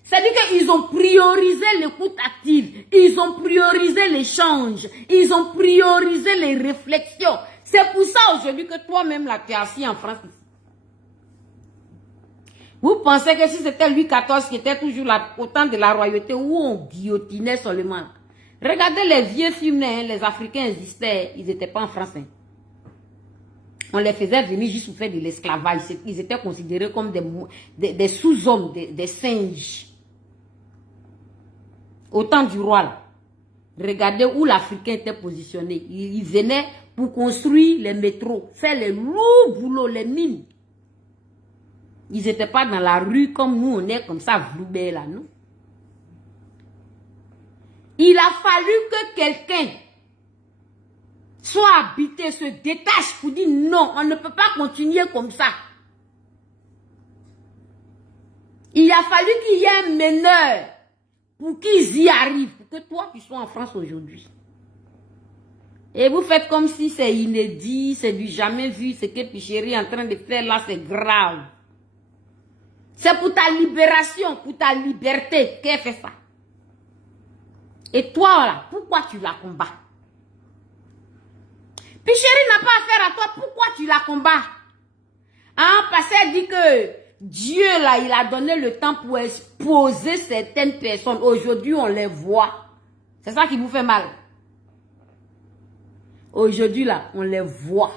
c'est-à-dire qu'ils ont priorisé l'écoute active, ils ont priorisé l'échange, ils ont priorisé les réflexions. C'est pour ça aujourd'hui que toi-même là, tu es assis en France. Vous pensez que si c'était Louis XIV qui était toujours là, au temps de la royauté, où on guillotinait seulement. Regardez les vieux films, hein, les Africains existaient, ils n'étaient pas en France. Hein. On les faisait venir juste pour faire de l'esclavage. Ils étaient considérés comme des sous-hommes, des singes. Au temps du roi, là, regardez où l'Africain était positionné. Il venait pour construire les métros, faire les lourds boulots, les mines. Ils n'étaient pas dans la rue comme nous, on est comme ça, vloubé là, non? Il a fallu que quelqu'un soit habité, se détache pour dire non, on ne peut pas continuer comme ça. Il a fallu qu'il y ait un meneur pour qu'ils y arrivent, pour que toi tu sois en France aujourd'hui. Et vous faites comme si c'est inédit, c'est du jamais vu, ce que Picheri est en train de faire là, c'est grave. C'est pour ta libération, pour ta liberté qu'elle fait ça. Et toi là, pourquoi tu la combats? Picheri n'a pas affaire à toi, pourquoi tu la combats? Hein, parce qu'elle dit que Dieu là, il a donné le temps pour exposer certaines personnes. Aujourd'hui, on les voit. C'est ça qui vous fait mal. Aujourd'hui, là, on les voit.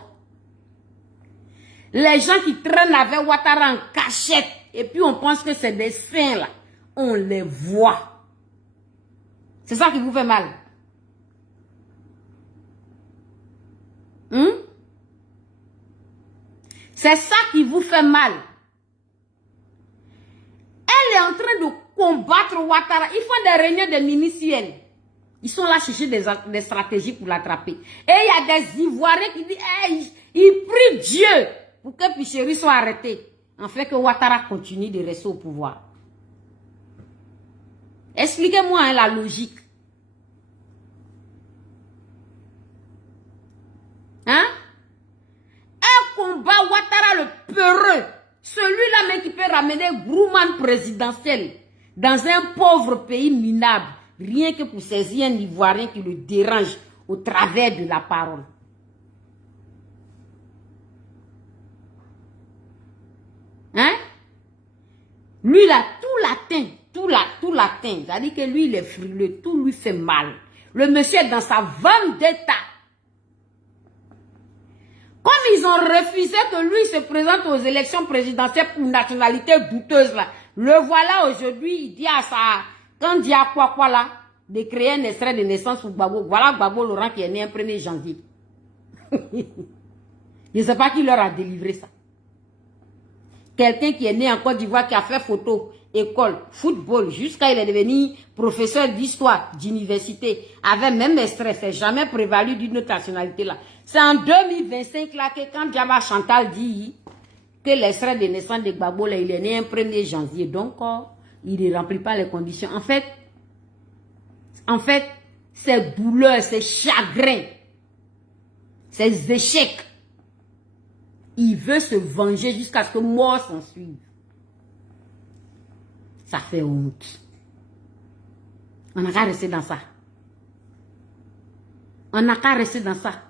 Les gens qui traînent avec Ouattara en cachette, et puis on pense que c'est des saints, là, on les voit. C'est ça qui vous fait mal. C'est ça qui vous fait mal. Elle est en train de combattre Ouattara. Ils font des réunions de ministériels. Ils sont là chercher des stratégies pour l'attraper. Et il y a des Ivoiriens qui disent, hey, ils prient Dieu pour que Picheri soit arrêté. En fait que Ouattara continue de rester au pouvoir. Expliquez-moi hein, la logique. Hein? Un combat Ouattara le peureux. Celui-là même qui peut ramener Grumman présidentiel dans un pauvre pays minable. Rien que pour saisir un Ivoirien qui le dérange au travers de la parole. Hein? Lui là, tout l'atteint. C'est-à-dire que lui, il est frileux, tout lui fait mal. Le monsieur est dans sa vendetta. Comme ils ont refusé que lui se présente aux élections présidentielles pour une nationalité douteuse là. Le voilà aujourd'hui, il dit à ça, quand il dit à quoi là, de créer un extrait de naissance pour Gbagbo. Voilà Gbagbo Laurent qui est né un 1er janvier. Je ne sais pas qui leur a délivré ça. Quelqu'un qui est né en Côte d'Ivoire, qui a fait photo, école, football, jusqu'à il est devenu professeur d'histoire, d'université, avait même extrait, c'est jamais prévalu d'une autre nationalité là. C'est en 2025 là que quand Diaba Chantal dit que l'extrait de naissance de Gbagbo là, il est né un 1er janvier, donc il ne remplit pas les conditions. En fait, c'est douleur, c'est chagrin, c'est échec. Il veut se venger jusqu'à ce que mort s'en suive. Ça fait honte. On n'a qu'à rester dans ça. On n'a qu'à rester dans ça.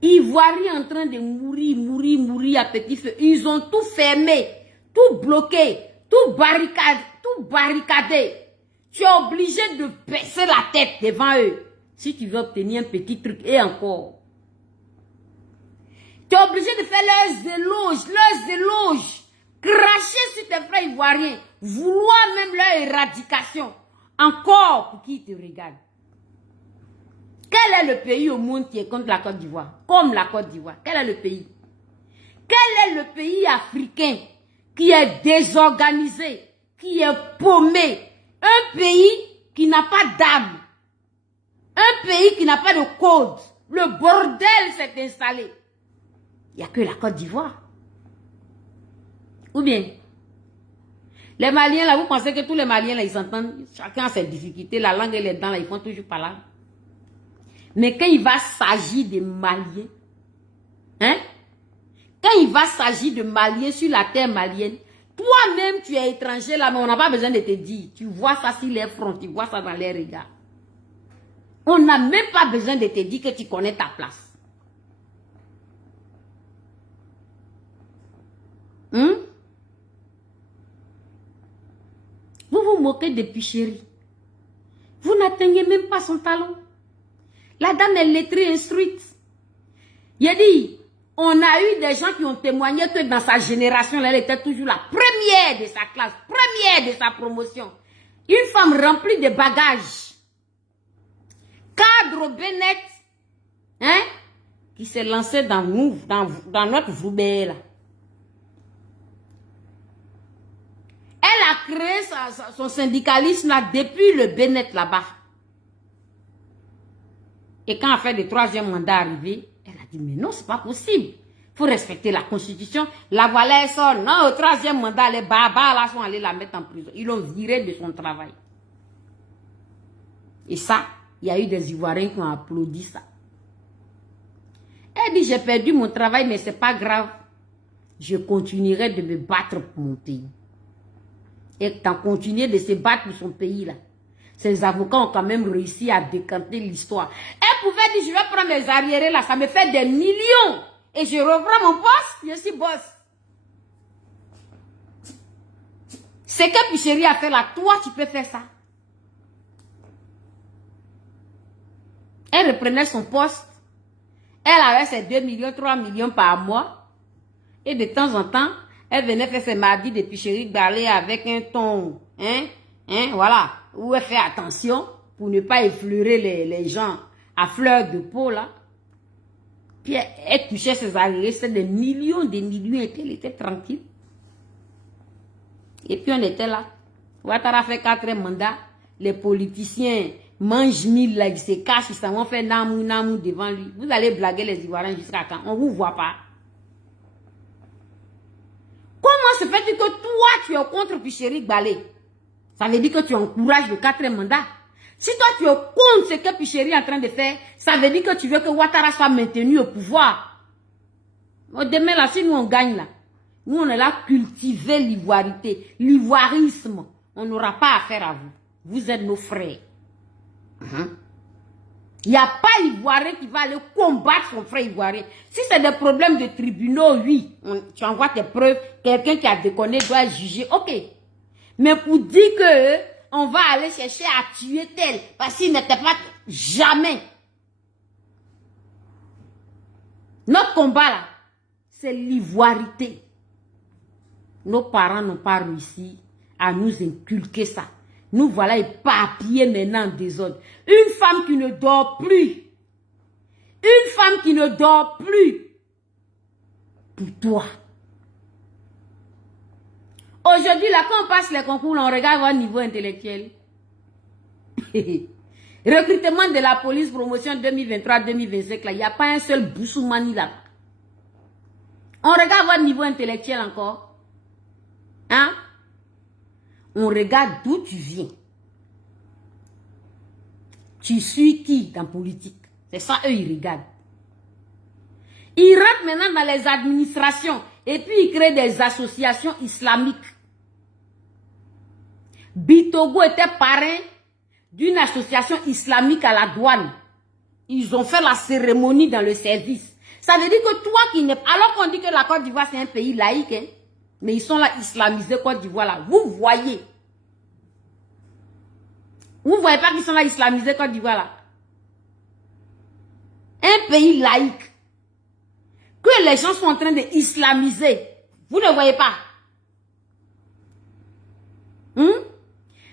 Ivoiriens en train de mourir à petit feu. Ils ont tout fermé, tout bloqué, tout barricadé. Tu es obligé de baisser la tête devant eux si tu veux obtenir un petit truc. Et encore. Tu es obligé de faire leurs éloges, cracher sur tes frères ivoiriens, vouloir même leur éradication. Encore pour qui te regarde. Quel est le pays au monde qui est contre la Côte d'Ivoire? Comme la Côte d'Ivoire. Quel est le pays? Quel est le pays africain qui est désorganisé, qui est paumé? Un pays qui n'a pas d'âme. Un pays qui n'a pas de code. Le bordel s'est installé. Il n'y a que la Côte d'Ivoire. Ou bien, les Maliens, là, vous pensez que tous les Maliens, là, ils s'entendent, chacun a ses difficultés, la langue et les dents, là, ils font toujours pas là. Mais quand il va s'agir de Maliens, hein, quand il va s'agir de Maliens sur la terre malienne, toi-même, tu es étranger là, mais on n'a pas besoin de te dire. Tu vois ça sur les fronts, tu vois ça dans les regards. On n'a même pas besoin de te dire que tu connais ta place. Vous vous moquez de Picheri. Vous n'atteignez même pas son talon. La dame est lettrée, instruite. Il a dit, on a eu des gens qui ont témoigné que dans sa génération, elle était toujours la première de sa classe, première de sa promotion. Une femme remplie de bagages. Cadre Bennett, hein, qui s'est lancé dans notre Vroubé là. Elle a créé son syndicalisme là depuis le Bennett là-bas. Et quand elle a fait le 3e mandat arrivé, elle a dit, mais non, c'est pas possible. Il faut respecter la constitution. La voilà, elle sort. Non, au 3e mandat, les barbares là sont allés la mettre en prison. Ils l'ont virée de son travail. Et ça, il y a eu des Ivoiriens qui ont applaudi ça. Elle dit, j'ai perdu mon travail, mais c'est pas grave. Je continuerai de me battre pour mon pays. Et t'as continué de se battre pour son pays là. Ces avocats ont quand même réussi à décanter l'histoire. Elle pouvait dire, je vais prendre mes arriérés là, ça me fait des millions. Et je reprends mon poste, je suis boss. C'est que Picheri a fait là, toi tu peux faire ça. Elle reprenait son poste. Elle avait ses 2 millions, 3 millions par mois. Et de temps en temps, elle venait faire ses mardis de Picheri Gbalé avec un ton, voilà, où elle fait attention pour ne pas effleurer les gens à fleur de peau, là. Puis elle touchait ses arriérés, c'est des millions, elle était tranquille. Et puis on était là. Ouattara fait 4 mandats, les politiciens mangent 1000, là, ils se cachent, ils s'en vont faire namou devant lui. Vous allez blaguer les Ivoiriens jusqu'à quand? On ne vous voit pas. Comment se fait-il que toi, tu es contre Picheri Gbalé? Ça veut dire que tu encourages le 4e mandat. Si toi, tu es contre ce que Picheri est en train de faire, ça veut dire que tu veux que Ouattara soit maintenu au pouvoir. Demain, là, si nous, on gagne, là, nous, on est là cultiver l'ivoirité, l'ivoirisme. On n'aura pas affaire à vous. Vous êtes nos frères. Il n'y a pas Ivoirien qui va aller combattre son frère Ivoirien. Si c'est des problèmes de tribunaux, oui, tu envoies tes preuves, quelqu'un qui a déconné doit juger, ok. Mais pour dire que on va aller chercher à tuer tel, parce qu'il n'était pas jamais. Notre combat là, c'est l'ivoirité. Nos parents n'ont pas réussi à nous inculquer ça. Nous voilà éparpillés maintenant en désordre. Une femme qui ne dort plus. Une femme qui ne dort plus. Pour toi. Aujourd'hui, là, quand on passe les concours, là, on regarde votre niveau intellectuel. Recrutement de la police, promotion 2023-2025, là, il n'y a pas un seul Boussoumani là. On regarde votre niveau intellectuel encore. Hein? On regarde d'où tu viens. Tu suis qui dans politique? C'est ça, eux, ils regardent. Ils rentrent maintenant dans les administrations et puis ils créent des associations islamiques. Bitogo était parrain d'une association islamique à la douane. Ils ont fait la cérémonie dans le service. Ça veut dire que toi qui n'es pas... Alors qu'on dit que la Côte d'Ivoire c'est un pays laïque, hein, mais ils sont là islamisés, Côte d'Ivoire là. Vous voyez. Vous voyez pas qu'ils sont là islamisés, Côte d'Ivoire là. Un pays laïque. Que les gens sont en train de islamiser. Vous ne voyez pas.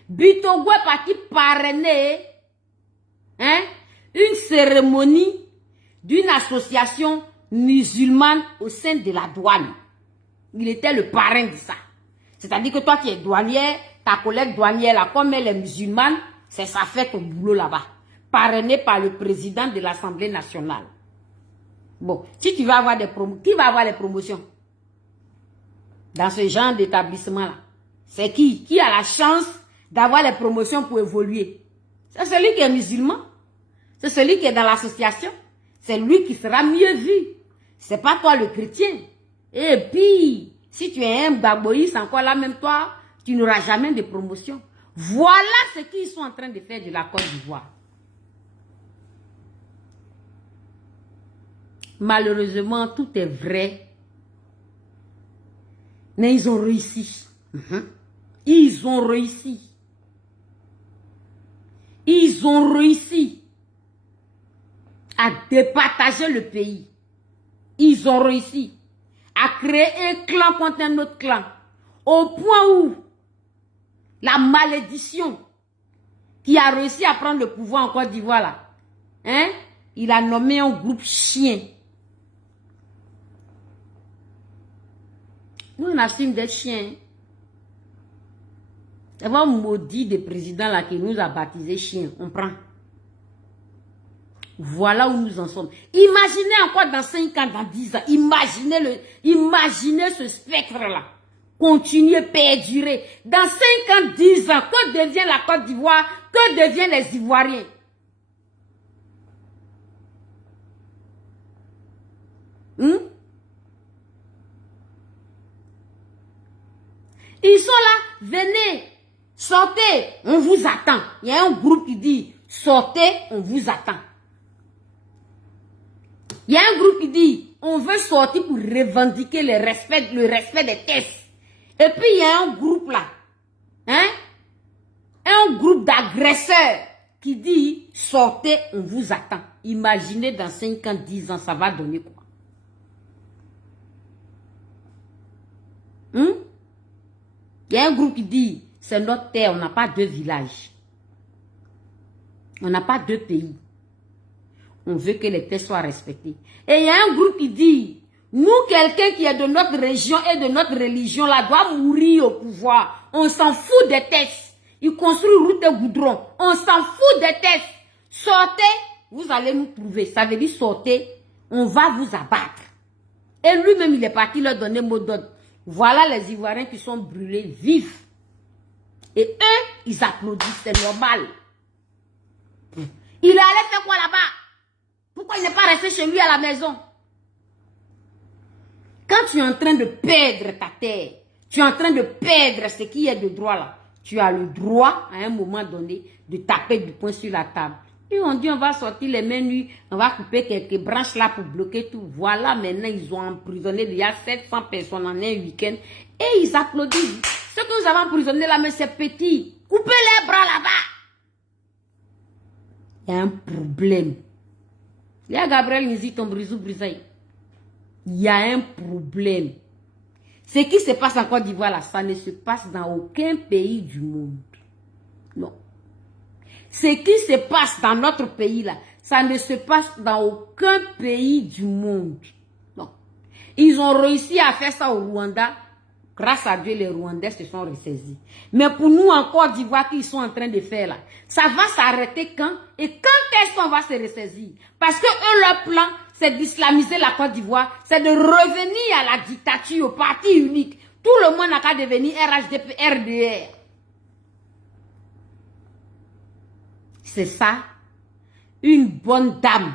Bitogo est parti parrainer une cérémonie d'une association musulmane au sein de la douane. Il était le parrain de ça. C'est-à-dire que toi qui es douanière, ta collègue douanière là, comme elle est musulmane, c'est ça fait ton boulot là-bas. Parrainé par le président de l'Assemblée nationale. Bon, si tu vas avoir des promotions, qui va avoir les promotions dans ce genre d'établissement-là? C'est qui? Qui a la chance d'avoir les promotions pour évoluer? C'est celui qui est musulman. C'est celui qui est dans l'association. C'est lui qui sera mieux vu. C'est pas toi le chrétien. Et puis, si tu es un baboïs encore là, même toi, tu n'auras jamais de promotion. Voilà ce qu'ils sont en train de faire de la Côte d'Ivoire. Malheureusement, tout est vrai. Mais ils ont réussi. Ils ont réussi. Ils ont réussi à départager le pays. Ils ont réussi à créer un clan contre un autre clan. Au point où la malédiction qui a réussi à prendre le pouvoir en Côte d'Ivoire là, hein, il a nommé un groupe chien. Nous, on assume des chiens. C'est un maudit des présidents là qui nous a baptisé chiens. On prend. Voilà où nous en sommes. Imaginez encore dans 5 ans, dans 10 ans. Imaginez ce spectre-là. Continuer, perdurer. Dans 5 ans, 10 ans, que devient la Côte d'Ivoire? Que deviennent les Ivoiriens? Ils sont là, venez, sortez, on vous attend. Il y a un groupe qui dit, sortez, on vous attend. Il y a un groupe qui dit, on veut sortir pour revendiquer le respect des tests. Et puis il y a un groupe là, un groupe d'agresseurs qui dit, sortez, on vous attend. Imaginez dans 5 ans, 10 ans, ça va donner quoi? Il y a un groupe qui dit, c'est notre terre, on n'a pas 2 villages. On n'a pas 2 pays. On veut que les terres soient respectées. Et il y a un groupe qui dit, nous, quelqu'un qui est de notre région et de notre religion, là, doit mourir au pouvoir. On s'en fout des tests. Ils construisent route et goudron. On s'en fout des tests. Sortez, vous allez nous trouver. Ça veut dire sortez, on va vous abattre. Et lui-même, il est parti leur donner mot d'ordre. Voilà les Ivoiriens qui sont brûlés vifs. Et eux, ils applaudissent, c'est normal. Il est allé faire quoi là-bas? Pourquoi il n'est pas resté chez lui à la maison? Quand tu es en train de perdre ta terre, tu es en train de perdre ce qui est de droit là, tu as le droit à un moment donné de taper du poing sur la table. Et on dit on va sortir les mains nues, on va couper quelques branches là pour bloquer tout. Voilà, maintenant ils ont emprisonné il y a 700 personnes en un week-end et ils applaudissent. Ce que nous avons emprisonné là, mais c'est petit. Coupez les bras là-bas. Il y a un problème. Il y a Gabriel Nizi, ton brisou brisaille. il y a un problème. Ce qui se passe en Côte d'Ivoire, là, ça ne se passe dans aucun pays du monde. Non. Ce qui se passe dans notre pays, là, ça ne se passe dans aucun pays du monde. Non. Ils ont réussi à faire ça au Rwanda. Grâce à Dieu, les Rwandais se sont ressaisis. Mais pour nous, en Côte d'Ivoire, qu'ils sont en train de faire là, ça va s'arrêter quand? Et quand est-ce qu'on va se ressaisir? Parce que eux, leur plan, c'est d'islamiser la Côte d'Ivoire, c'est de revenir à la dictature, au parti unique. Tout le monde n'a qu'à devenir RHDP, RDR. C'est ça, une bonne dame.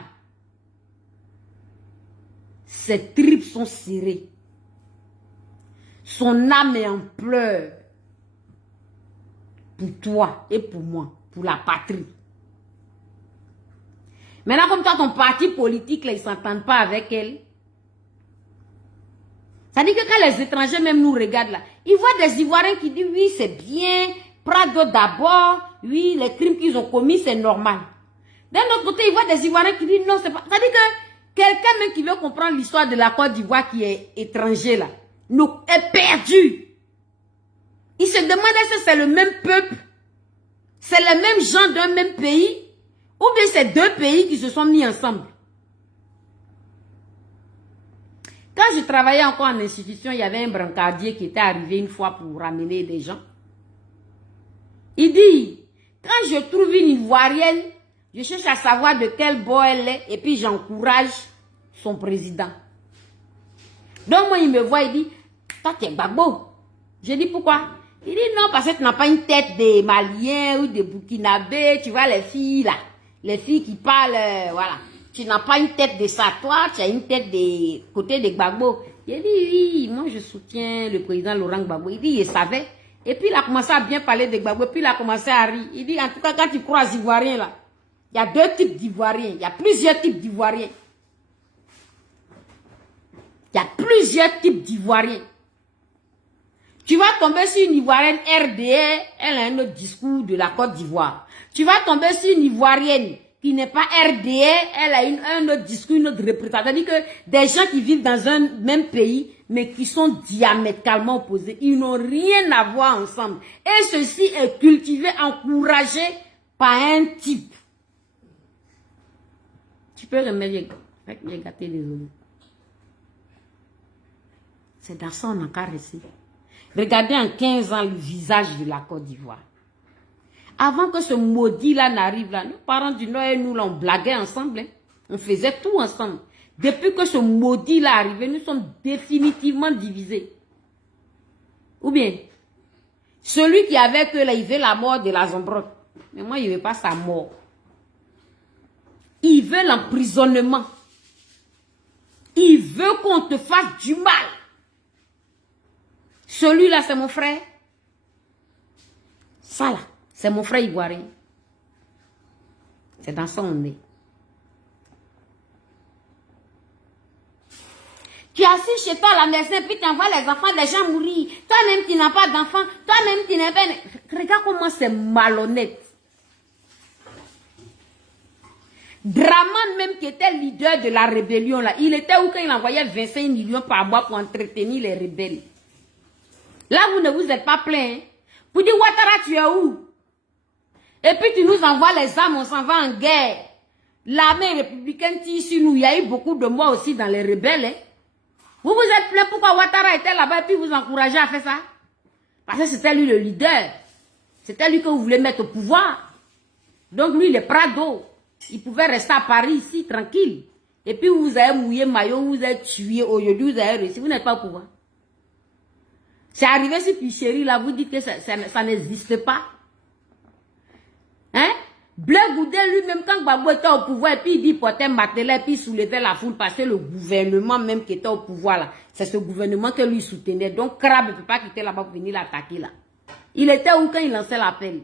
Ses tripes sont serrées. Son âme est en pleurs. Pour toi et pour moi, pour la patrie. Maintenant, comme toi, ton parti politique, là, ils ne s'entendent pas avec elle. Ça dit que quand les étrangers même nous regardent là, ils voient des Ivoiriens qui disent oui, c'est bien, Prado d'abord, oui, les crimes qu'ils ont commis, c'est normal. D'un autre côté, ils voient des Ivoiriens qui disent non, c'est pas. Ça dit que quelqu'un même qui veut comprendre l'histoire de la Côte d'Ivoire qui est étranger là, est perdu. Il se demande est-ce que c'est le même peuple, c'est les mêmes gens d'un même pays, ou bien c'est deux pays qui se sont mis ensemble. Quand je travaillais encore en institution, il y avait un brancardier qui était arrivé une fois pour ramener des gens. Il dit, quand je trouve une Ivoirienne, je cherche à savoir de quel bord elle est et puis j'encourage son président. Donc moi, il me voit, il dit, toi, tu es Gbagbo. Je dis, pourquoi? Il dit, non, parce que tu n'as pas une tête des Maliens ou des Burkinabés. Tu vois les filles là, les filles qui parlent, voilà. Tu n'as pas une tête de ça, toi, tu as une tête des côtés de Gbagbo. Il dit, oui, moi je soutiens le président Laurent Gbagbo. Il dit, il savait. Et puis il a commencé à bien parler de Gbagbo, puis il a commencé à rire. Il dit, en tout cas, quand tu crois aux Ivoiriens là, il y a deux types d'Ivoiriens, il y a plusieurs types d'Ivoiriens. Il y a plusieurs types d'Ivoiriens. Tu vas tomber sur une Ivoirienne RDR, elle a un autre discours de la Côte d'Ivoire. Tu vas tomber sur une Ivoirienne qui n'est pas RDR, elle a un autre discours, une autre représentation. C'est-à-dire que des gens qui vivent dans un même pays, mais qui sont diamétralement opposés, ils n'ont rien à voir ensemble. Et ceci est cultivé, encouragé par un type. Tu peux remettre, j'ai gâté, désolé. C'est dans ça on a qu'à rester. Regardez en 15 ans le visage de la Côte d'Ivoire. Avant que ce maudit-là n'arrive là, nos parents du Nord et nous, là, on blaguait ensemble. Hein. On faisait tout ensemble. Depuis que ce maudit-là est arrivé, nous sommes définitivement divisés. Ou bien, celui qui avait que là, il veut la mort de la Zambrotte. Mais moi, il ne veut pas sa mort. Il veut l'emprisonnement. Il veut qu'on te fasse du mal. Celui-là, c'est mon frère. Ça là, c'est mon frère ivoirien. C'est dans ça on est. Tu es assis chez toi à la maison, puis tu envoies les enfants des gens mourir. Toi-même, tu n'as pas d'enfants. Toi-même, tu n'as pas... Regarde comment c'est malhonnête. Draman même qui était leader de la rébellion, là, il était où quand il envoyait 25 millions par mois pour entretenir les rebelles. Là, vous ne vous êtes pas plaint. Vous dites, Ouattara, tu es où? Et puis tu nous envoies les armes, on s'en va en guerre. L'armée républicaine tire sur nous. Il y a eu beaucoup de morts aussi dans les rebelles. Hein. Vous vous êtes plaint pourquoi Ouattara était là-bas et puis vous encouragez à faire ça? Parce que c'était lui le leader. C'était lui que vous voulez mettre au pouvoir. Donc lui, il est Prado. Il pouvait rester à Paris ici, tranquille. Et puis vous avez mouillé maillot, vous avez tué, aujourd'hui vous avez réussi. Vous n'êtes pas au pouvoir. C'est arrivé sur Picherie, là, vous dites que ça n'existe pas. Hein? Blaise Goudé lui-même, quand Gbagbo était au pouvoir, et puis il dit porter Matelet, et puis il soulevait la foule, parce que le gouvernement même qui était au pouvoir, là, c'est ce gouvernement que lui soutenait. Donc, Crabe ne peut pas quitter là-bas pour venir l'attaquer, là. Il était où quand il lançait l'appel?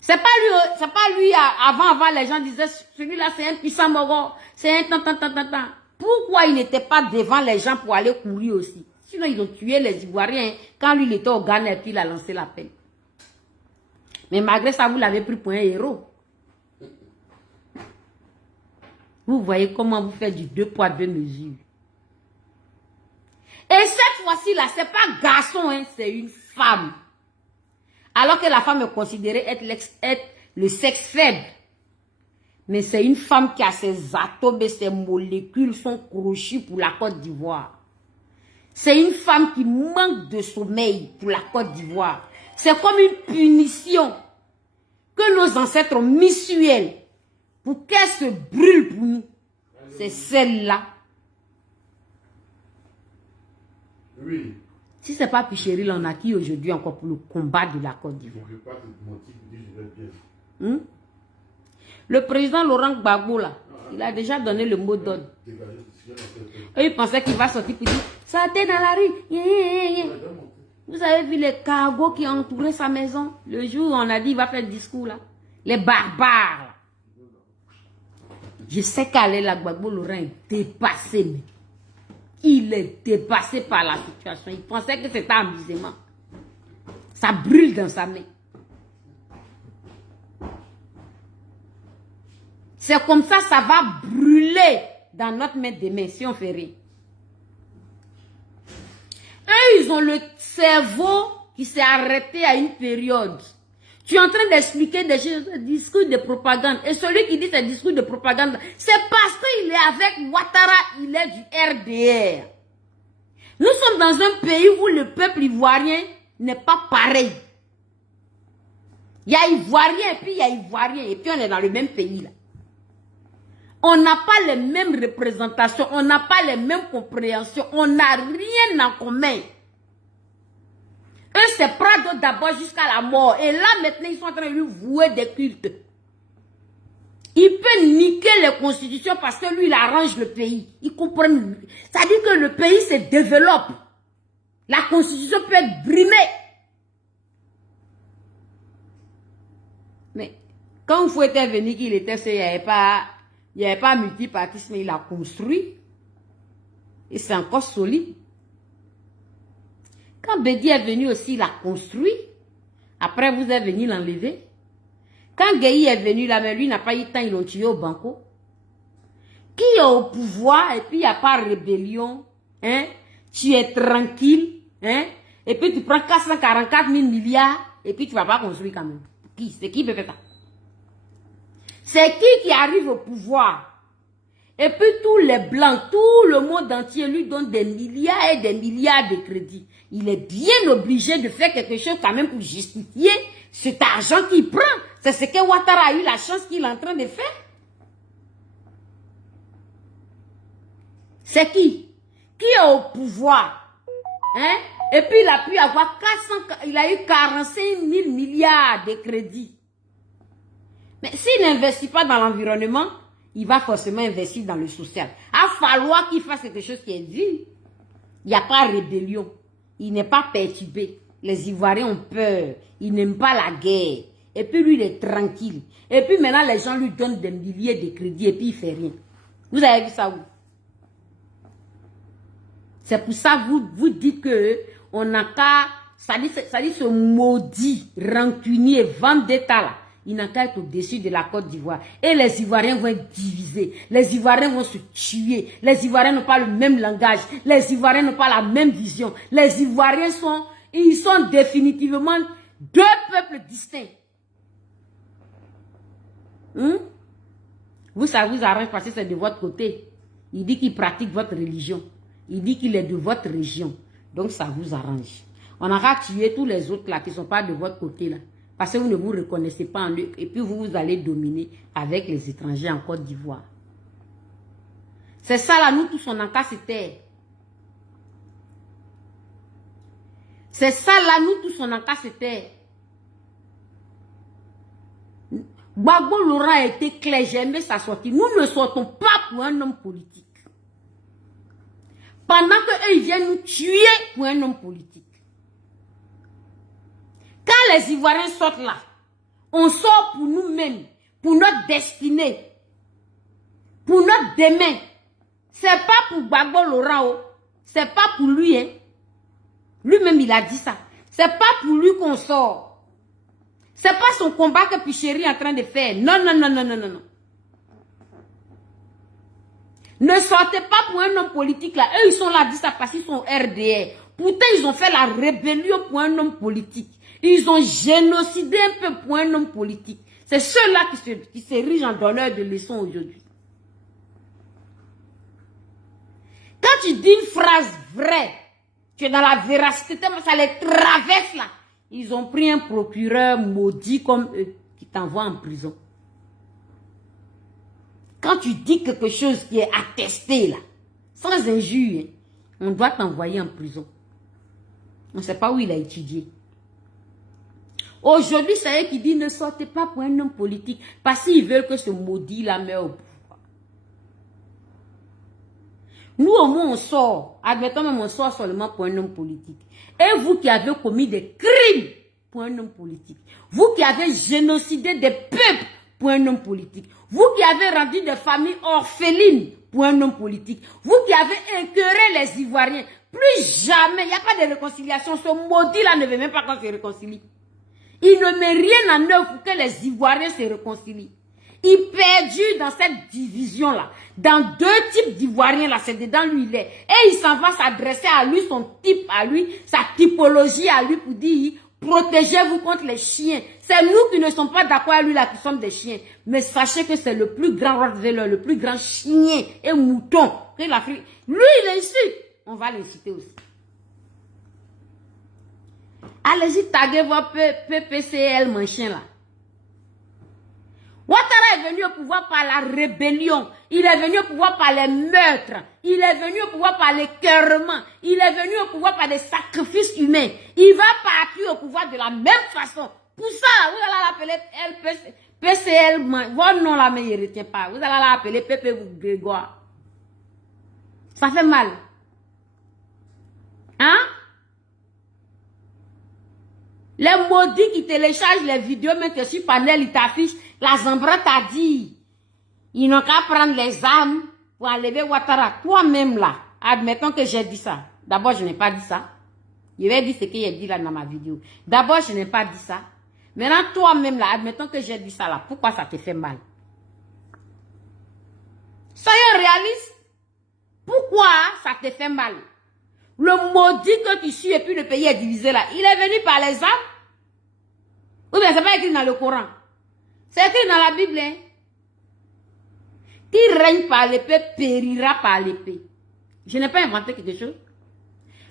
C'est pas lui, avant, les gens disaient, celui-là, c'est un puissant moro, c'est un tant. Pourquoi il n'était pas devant les gens pour aller courir aussi? Sinon, ils ont tué les Ivoiriens quand lui, il était au Ghana et puis il a lancé l'appel. Mais malgré ça, vous l'avez pris pour un héros. Vous voyez comment vous faites du 2 poids 2 mesures. Et cette fois-ci là, c'est pas garçon, hein, c'est une femme. Alors que la femme est considérée être le sexe faible. Mais c'est une femme qui a ses atomes et ses molécules sont crochues pour la Côte d'Ivoire. C'est une femme qui manque de sommeil pour la Côte d'Ivoire. C'est comme une punition que nos ancêtres ont mis sur elle pour qu'elle se brûle pour nous. C'est celle-là. Oui. Si ce n'est pas Pichéril, on a qui aujourd'hui encore pour le combat de la Côte d'Ivoire? Le président Laurent Gbagbo, là, il a déjà donné le mot d'ordre. Et il pensait qu'il va sortir pour dire, sortez dans la rue. Vous avez vu les cargos qui ont entouré sa maison? Le jour où on a dit qu'il va faire le discours, là. Les barbares. Je sais qu'Alela Gbagbo Laurent est dépassé, mais il est dépassé par la situation. Il pensait que c'était un amusement. Ça brûle dans sa main. C'est comme ça, ça va brûler dans notre main demain si on fait rien. Eux, ils ont le cerveau qui s'est arrêté à une période. Tu es en train d'expliquer des discours de propagande. Et celui qui dit ces discours de propagande, c'est parce qu'il est avec Ouattara, il est du RDR. Nous sommes dans un pays où le peuple ivoirien n'est pas pareil. Il y a Ivoirien et puis il y a Ivoirien. Et puis on est dans le même pays là. On n'a pas les mêmes représentations, on n'a pas les mêmes compréhensions, on n'a rien en commun. Eux, c'est Prado d'abord jusqu'à la mort. Et là, maintenant, ils sont en train de lui vouer des cultes. Il peut niquer les constitutions parce que lui, il arrange le pays. Ils comprennent. Ça dit que le pays se développe. La constitution peut être brimée. Mais quand vous était venu qu'il était, il n'y avait pas multipartisme, il a construit. Et c'est encore solide. Quand Bédi est venu aussi, il a construit. Après, vous êtes venu l'enlever. Quand Gueye est venu là, mais lui n'a pas eu le temps, ils l'ont tué au banco. Qui est au pouvoir et puis il n'y a pas de rébellion, hein? Tu es tranquille, hein? Et puis tu prends 444 000 milliards et puis tu ne vas pas construire quand même. Qui? C'est qui peut faire ça? C'est qui arrive au pouvoir? Et puis tous les blancs, tout le monde entier lui donne des milliards et des milliards de crédits. Il est bien obligé de faire quelque chose quand même pour justifier cet argent qu'il prend. C'est ce que Ouattara a eu la chance qu'il est en train de faire. C'est qui? Qui est au pouvoir? Hein? Et puis il a pu avoir 400, il a eu 45 000 milliards de crédits. Mais s'il n'investit pas dans l'environnement, il va forcément investir dans le social. Il va falloir qu'il fasse quelque chose qui est vu. Il n'y a pas de rébellion. Il n'est pas perturbé. Les Ivoiriens ont peur. Ils n'aiment pas la guerre. Et puis lui, il est tranquille. Et puis maintenant, les gens lui donnent des milliers de crédits et puis il ne fait rien. Vous avez vu ça où? C'est pour ça que vous dites que on n'a qu'à... Ça dit ce maudit, rancunier, vendetta là. Il n'a qu'à être au-dessus de la Côte d'Ivoire. Et les Ivoiriens vont être divisés. Les Ivoiriens vont se tuer. Les Ivoiriens n'ont pas le même langage. Les Ivoiriens n'ont pas la même vision. Les Ivoiriens sont définitivement deux peuples distincts. Vous, ça vous arrange parce que c'est de votre côté. Il dit qu'il pratique votre religion. Il dit qu'il est de votre région. Donc ça vous arrange. On aura tué tous les autres là qui ne sont pas de votre côté là. Parce que vous ne vous reconnaissez pas en eux. Et puis vous allez dominer avec les étrangers en Côte d'Ivoire. C'est ça là, nous tous on n'a qu'à se taire. C'est ça là, nous tous on n'a qu'à se taire. Gbagbo Laurent a été clair, j'ai aimé sa sortie. Nous ne sortons pas pour un homme politique. Pendant qu'eux ils viennent nous tuer pour un homme politique. Quand les Ivoiriens sortent là, on sort pour nous-mêmes, pour notre destinée, pour notre demain. C'est pas pour Gbagbo Laurent, c'est pas pour lui. Hein. Lui-même, il a dit ça. C'est pas pour lui qu'on sort. C'est pas son combat que Pichéril est en train de faire. Non, non, non, non, non, non. Ne sortez pas pour un homme politique là. Eux, ils sont là, disent ça parce qu'ils sont RDR. Pourtant, ils ont fait la rébellion pour un homme politique. Ils ont génocidé un peu pour un homme politique. C'est ceux-là qui s'érigent en donneurs de leçons aujourd'hui. Quand tu dis une phrase vraie, tu es dans la véracité, ça les traverse là. Ils ont pris un procureur maudit comme eux, qui t'envoie en prison. Quand tu dis quelque chose qui est attesté là, sans injure, on doit t'envoyer en prison. On ne sait pas où il a étudié. Aujourd'hui, c'est eux qui disent ne sortez pas pour un homme politique parce qu'ils veulent que ce maudit la meure au pouvoir. Nous, au moins, on sort. Admettons même, on sort seulement pour un homme politique. Et vous qui avez commis des crimes pour un homme politique. Vous qui avez génocidé des peuples pour un homme politique. Vous qui avez rendu des familles orphelines pour un homme politique. Vous qui avez écœuré les Ivoiriens. Plus jamais, il n'y a pas de réconciliation. Ce maudit-là ne veut même pas qu'on se réconcilie. Il ne met rien en œuvre pour que les Ivoiriens se réconcilient. Il perdure dans cette division-là. Dans deux types d'Ivoiriens-là, c'est dedans lui il est. Et il s'en va s'adresser à lui, son type à lui, sa typologie à lui pour dire protégez-vous contre les chiens. C'est nous qui ne sommes pas d'accord avec lui là qui sommes des chiens. Mais sachez que c'est le plus grand Rottweiler, le plus grand chien et mouton que l'Afrique. Lui, il l'insulte. On va l'insulter aussi. Allez-y, taguez votre PPCL, mon chien là. Ouattara est venu au pouvoir par la rébellion. Il est venu au pouvoir par les meurtres. Il est venu au pouvoir par l'écœurement. Il est venu au pouvoir par des sacrifices humains. Il va partir au pouvoir de la même façon. Pour ça, vous allez l'appeler PCL. Votre nom là, mais il ne retient pas. Vous allez l'appeler Pépé Grégoire. Ça fait mal. Hein? Les maudits qui téléchargent les vidéos, mais que sur panel, ils t'affichent. La Zambra t'a dit, ils n'ont qu'à prendre les armes pour enlever Ouattara. Toi-même là, admettons que j'ai dit ça. D'abord, je n'ai pas dit ça. Je vais dire ce qu'il a dit là dans ma vidéo. D'abord, je n'ai pas dit ça. Maintenant, toi-même là, admettons que j'ai dit ça là. Pourquoi ça te fait mal? Soyons réalistes. Pourquoi ça te fait mal? Le maudit que tu suis et puis le pays est divisé là, il est venu par les armes? Ou bien c'est pas écrit dans le Coran? C'est écrit dans la Bible. Hein? Qui règne par l'épée périra par l'épée. Je n'ai pas inventé quelque chose.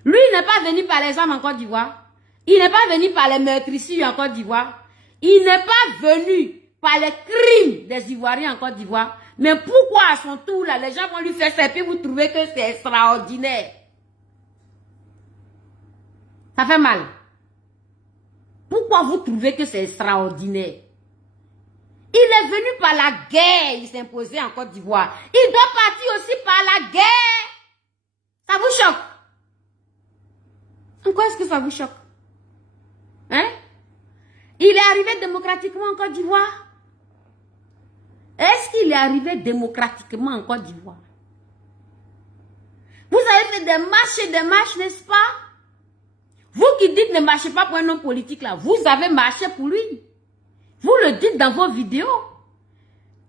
Lui, il n'est pas venu par les armes en Côte d'Ivoire. Il n'est pas venu par les meurtrissures en Côte d'Ivoire. Il n'est pas venu par les crimes des Ivoiriens en Côte d'Ivoire. Mais pourquoi à son tour là, les gens vont lui faire ça et puis vous trouvez que c'est extraordinaire? Ça fait mal. Pourquoi vous trouvez que c'est extraordinaire? Il est venu par la guerre, il s'est imposé en Côte d'Ivoire. Il doit partir aussi par la guerre. Ça vous choque? En quoi est-ce que ça vous choque? Hein? Il est arrivé démocratiquement en Côte d'Ivoire? Est-ce qu'il est arrivé démocratiquement en Côte d'Ivoire? Vous avez fait des marches et des marches, n'est-ce pas? Vous qui dites ne marchez pas pour un homme politique là, vous avez marché pour lui. Vous le dites dans vos vidéos.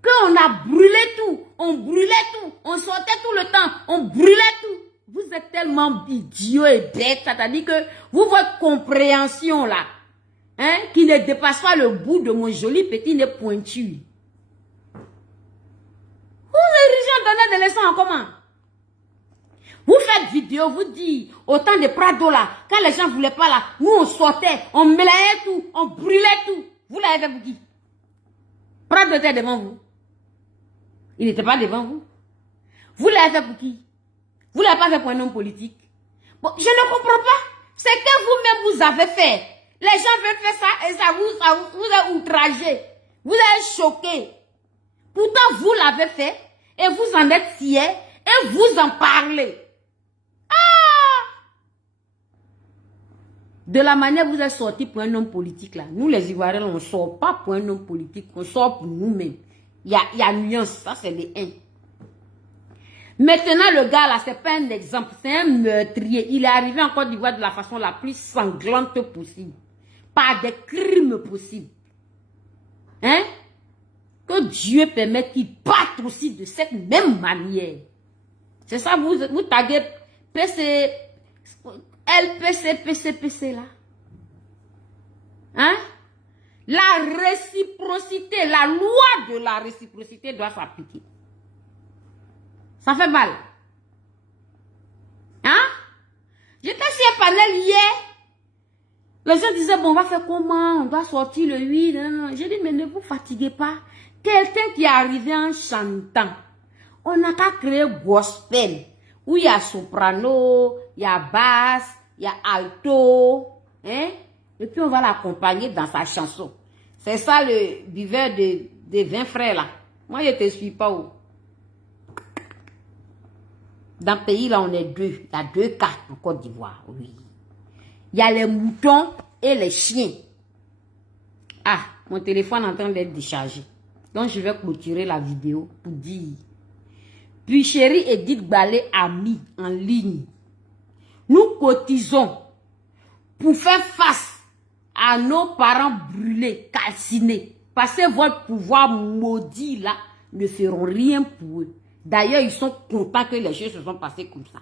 Qu'on a brûlé tout, on brûlait tout, on sortait tout le temps, on brûlait tout. Vous êtes tellement idiots et bêtes, c'est-à-dire que vous, votre compréhension là, hein, qui ne dépasse pas le bout de mon joli petit nez pointu. Vous érigez en donnant des leçons en comment? Vous faites vidéo, vous dites, autant de Prado là, quand les gens ne voulaient pas là, nous on sortait, on mélangeait tout, on brûlait tout. Vous l'avez fait pour qui? Prado était devant vous. Il n'était pas devant vous. Vous l'avez fait pour qui? Vous ne l'avez pas fait pour un homme politique. Bon, je ne comprends pas. C'est que vous-même vous avez fait. Les gens veulent faire ça et ça vous a outragé. Vous êtes choqué. Pourtant, vous l'avez fait et vous en êtes fiers et vous en parlez. De la manière vous êtes sorti pour un homme politique là. Nous les Ivoiriens, on ne sort pas pour un homme politique, on sort pour nous-mêmes. Il y a nuance, ça c'est les 1. Maintenant le gars là, c'est pas un exemple, c'est un meurtrier. Il est arrivé en Côte d'Ivoire de la façon la plus sanglante possible. Par des crimes possibles. Hein? Que Dieu permette qu'il parte aussi de cette même manière. C'est ça, vous taguez PC, LPC, là. Hein? La réciprocité, la loi de la réciprocité doit s'appliquer. Ça fait mal. Hein? J'étais sur un panel hier. Les gens disaient, bon, on va faire comment? On doit sortir le 8. J'ai dit, mais ne vous fatiguez pas. Quelqu'un qui est arrivé en chantant. On n'a qu'à créer gospel. Où il y a soprano, il y a basse, il y a alto. Hein? Et puis on va l'accompagner dans sa chanson. C'est ça le buveur de 20 frères là. Moi, je ne te suis pas où. Dans le pays là, on est deux. Il y a 2 cas en Côte d'Ivoire. Oui. Il y a les moutons et les chiens. Ah, mon téléphone est en train d'être déchargé. Donc, je vais clôturer la vidéo pour dire. Puis, chérie Edith Ballet a mis en ligne. Nous cotisons pour faire face à nos parents brûlés, calcinés. Parce que votre pouvoir maudit là ne feront rien pour eux. D'ailleurs, ils sont contents que les choses se sont passées comme ça.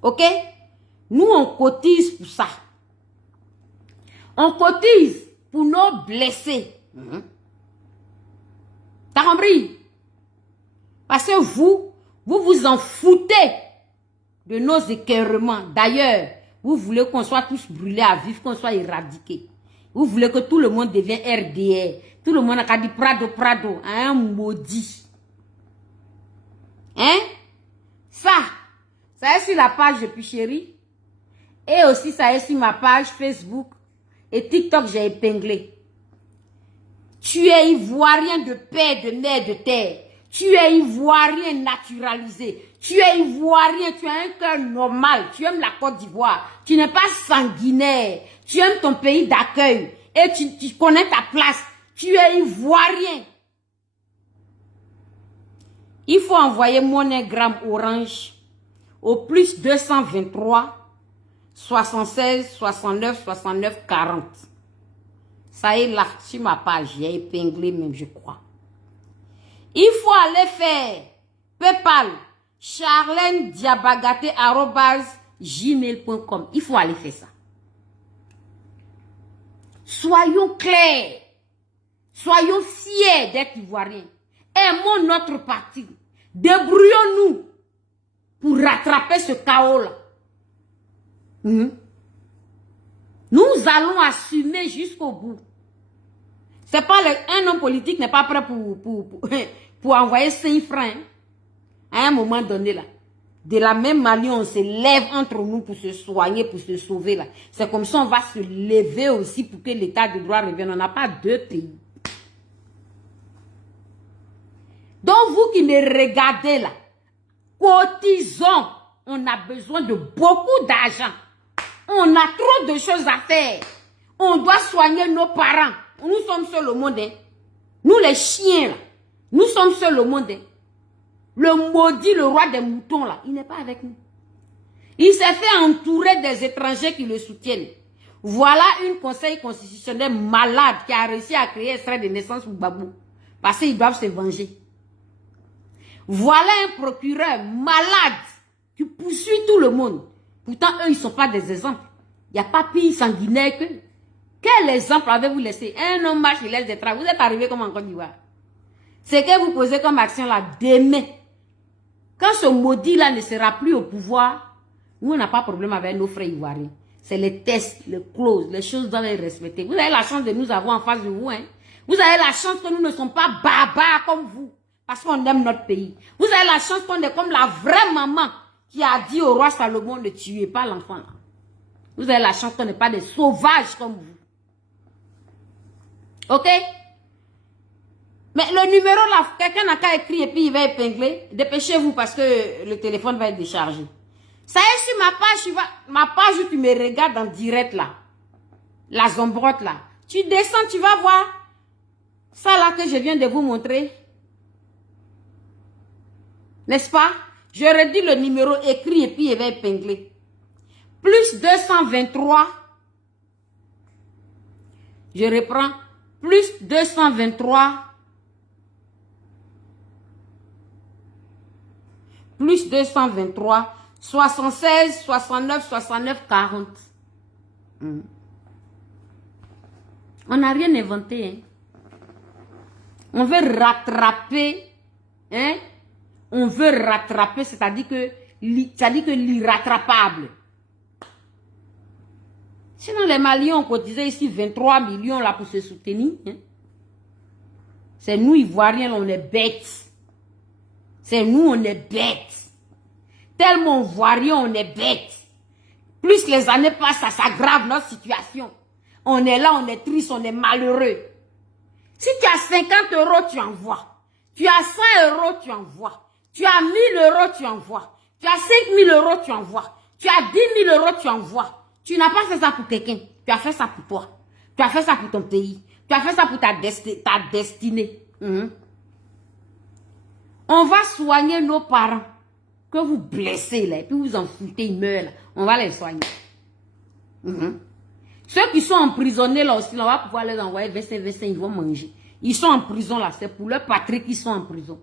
Ok? Nous, on cotise pour ça. On cotise pour nos blessés. T'as compris? Parce que vous vous en foutez de nos écœurements. D'ailleurs, vous voulez qu'on soit tous brûlés à vif, qu'on soit éradiqués. Vous voulez que tout le monde devienne RDR. Tout le monde a dit Prado, un maudit. Hein? Ça est sur la page de Picherie. Et aussi, ça est sur ma page Facebook. Et TikTok, j'ai épinglé. Tu es ivoirien de père, de mère, de terre. Tu es ivoirien naturalisé. Tu es ivoirien, tu as un cœur normal. Tu aimes la Côte d'Ivoire. Tu n'es pas sanguinaire. Tu aimes ton pays d'accueil. Et tu connais ta place. Tu es ivoirien. Il faut envoyer MoneyGram Orange au plus 223 76 69 69 40. Ça est là, sur ma page, j'ai épinglé même, je crois. Il faut aller faire PayPal, charlenediabagaté@gmail.com. Il faut aller faire ça. Soyons clairs. Soyons fiers d'être ivoiriens. Aimons notre parti. Débrouillons-nous pour rattraper ce chaos-là. Nous allons assumer jusqu'au bout. C'est pas un homme politique n'est pas prêt pour envoyer 5 francs à un moment donné là. De la même manière, on se lève entre nous pour se soigner, pour se sauver là. C'est comme ça on va se lever aussi pour que l'état de droit revienne. On n'a pas 2 pays. Donc vous qui me regardez là, cotisons. On a besoin de beaucoup d'argent. On a trop de choses à faire. On doit soigner nos parents. Nous sommes seuls au monde. Hein. Nous les chiens, là, nous sommes seuls au monde. Hein. Le maudit, le roi des moutons, là, il n'est pas avec nous. Il s'est fait entourer des étrangers qui le soutiennent. Voilà une conseil constitutionnel malade qui a réussi à créer extrait de naissance pour Babou. Parce qu'ils doivent se venger. Voilà un procureur malade qui poursuit tout le monde. Pourtant, eux, ils ne sont pas des exemples. Il n'y a pas pire sanguinaire que. Quel exemple avez-vous laissé? Un homme marche, il laisse des traces. Vous êtes arrivé comme en Côte d'Ivoire. C'est que vous posez comme action là demain. Quand ce maudit-là ne sera plus au pouvoir, nous, on n'a pas de problème avec nos frères ivoiriens. C'est les tests, les clauses, les choses doivent être respectées. Vous avez la chance de nous avoir en face de vous. Hein? Vous avez la chance que nous ne sommes pas barbares comme vous. Parce qu'on aime notre pays. Vous avez la chance qu'on est comme la vraie maman qui a dit au roi Salomon ne tuez pas l'enfant là. Vous avez la chance qu'on n'est pas des sauvages comme vous. Ok? Mais le numéro là, quelqu'un n'a qu'à écrire et puis il va épingler. Dépêchez-vous parce que le téléphone va être déchargé. Ça est sur ma page où tu me regardes en direct là. La zombrotte là. Tu descends, tu vas voir. Ça là que je viens de vous montrer. N'est-ce pas? Je redis le numéro écrit et puis il va épingler. Plus 223. Je reprends. Plus 223. plus 223, 76, 69, 69, 40. On n'a rien inventé. Hein. On veut rattraper. Hein? On veut rattraper, c'est-à-dire que l'irrattrapable. Sinon, les Maliens ont cotisé ici 23 millions là pour se soutenir. Hein? C'est nous, Ivoiriens, on est bêtes. C'est nous, on est bêtes. Tellement Ivoiriens, on est bêtes. Plus les années passent, ça s'aggrave notre situation. On est là, on est triste, on est malheureux. Si tu as 50 euros, tu envoies. Tu as 100 euros, tu envoies. Tu as 1000 euros, tu envoies. Tu as 5000 euros, tu envoies. Tu as 10 000 euros, tu envoies. Tu n'as pas fait ça pour quelqu'un. Tu as fait ça pour toi. Tu as fait ça pour ton pays. Tu as fait ça pour ta destinée. On va soigner nos parents que vous blessez là, et puis vous en foutez, ils meurent là. On va les soigner. Ceux qui sont emprisonnés là aussi, là, on va pouvoir les envoyer vers ces ils vont manger. Ils sont en prison là, c'est pour leur patrie qu'ils sont en prison.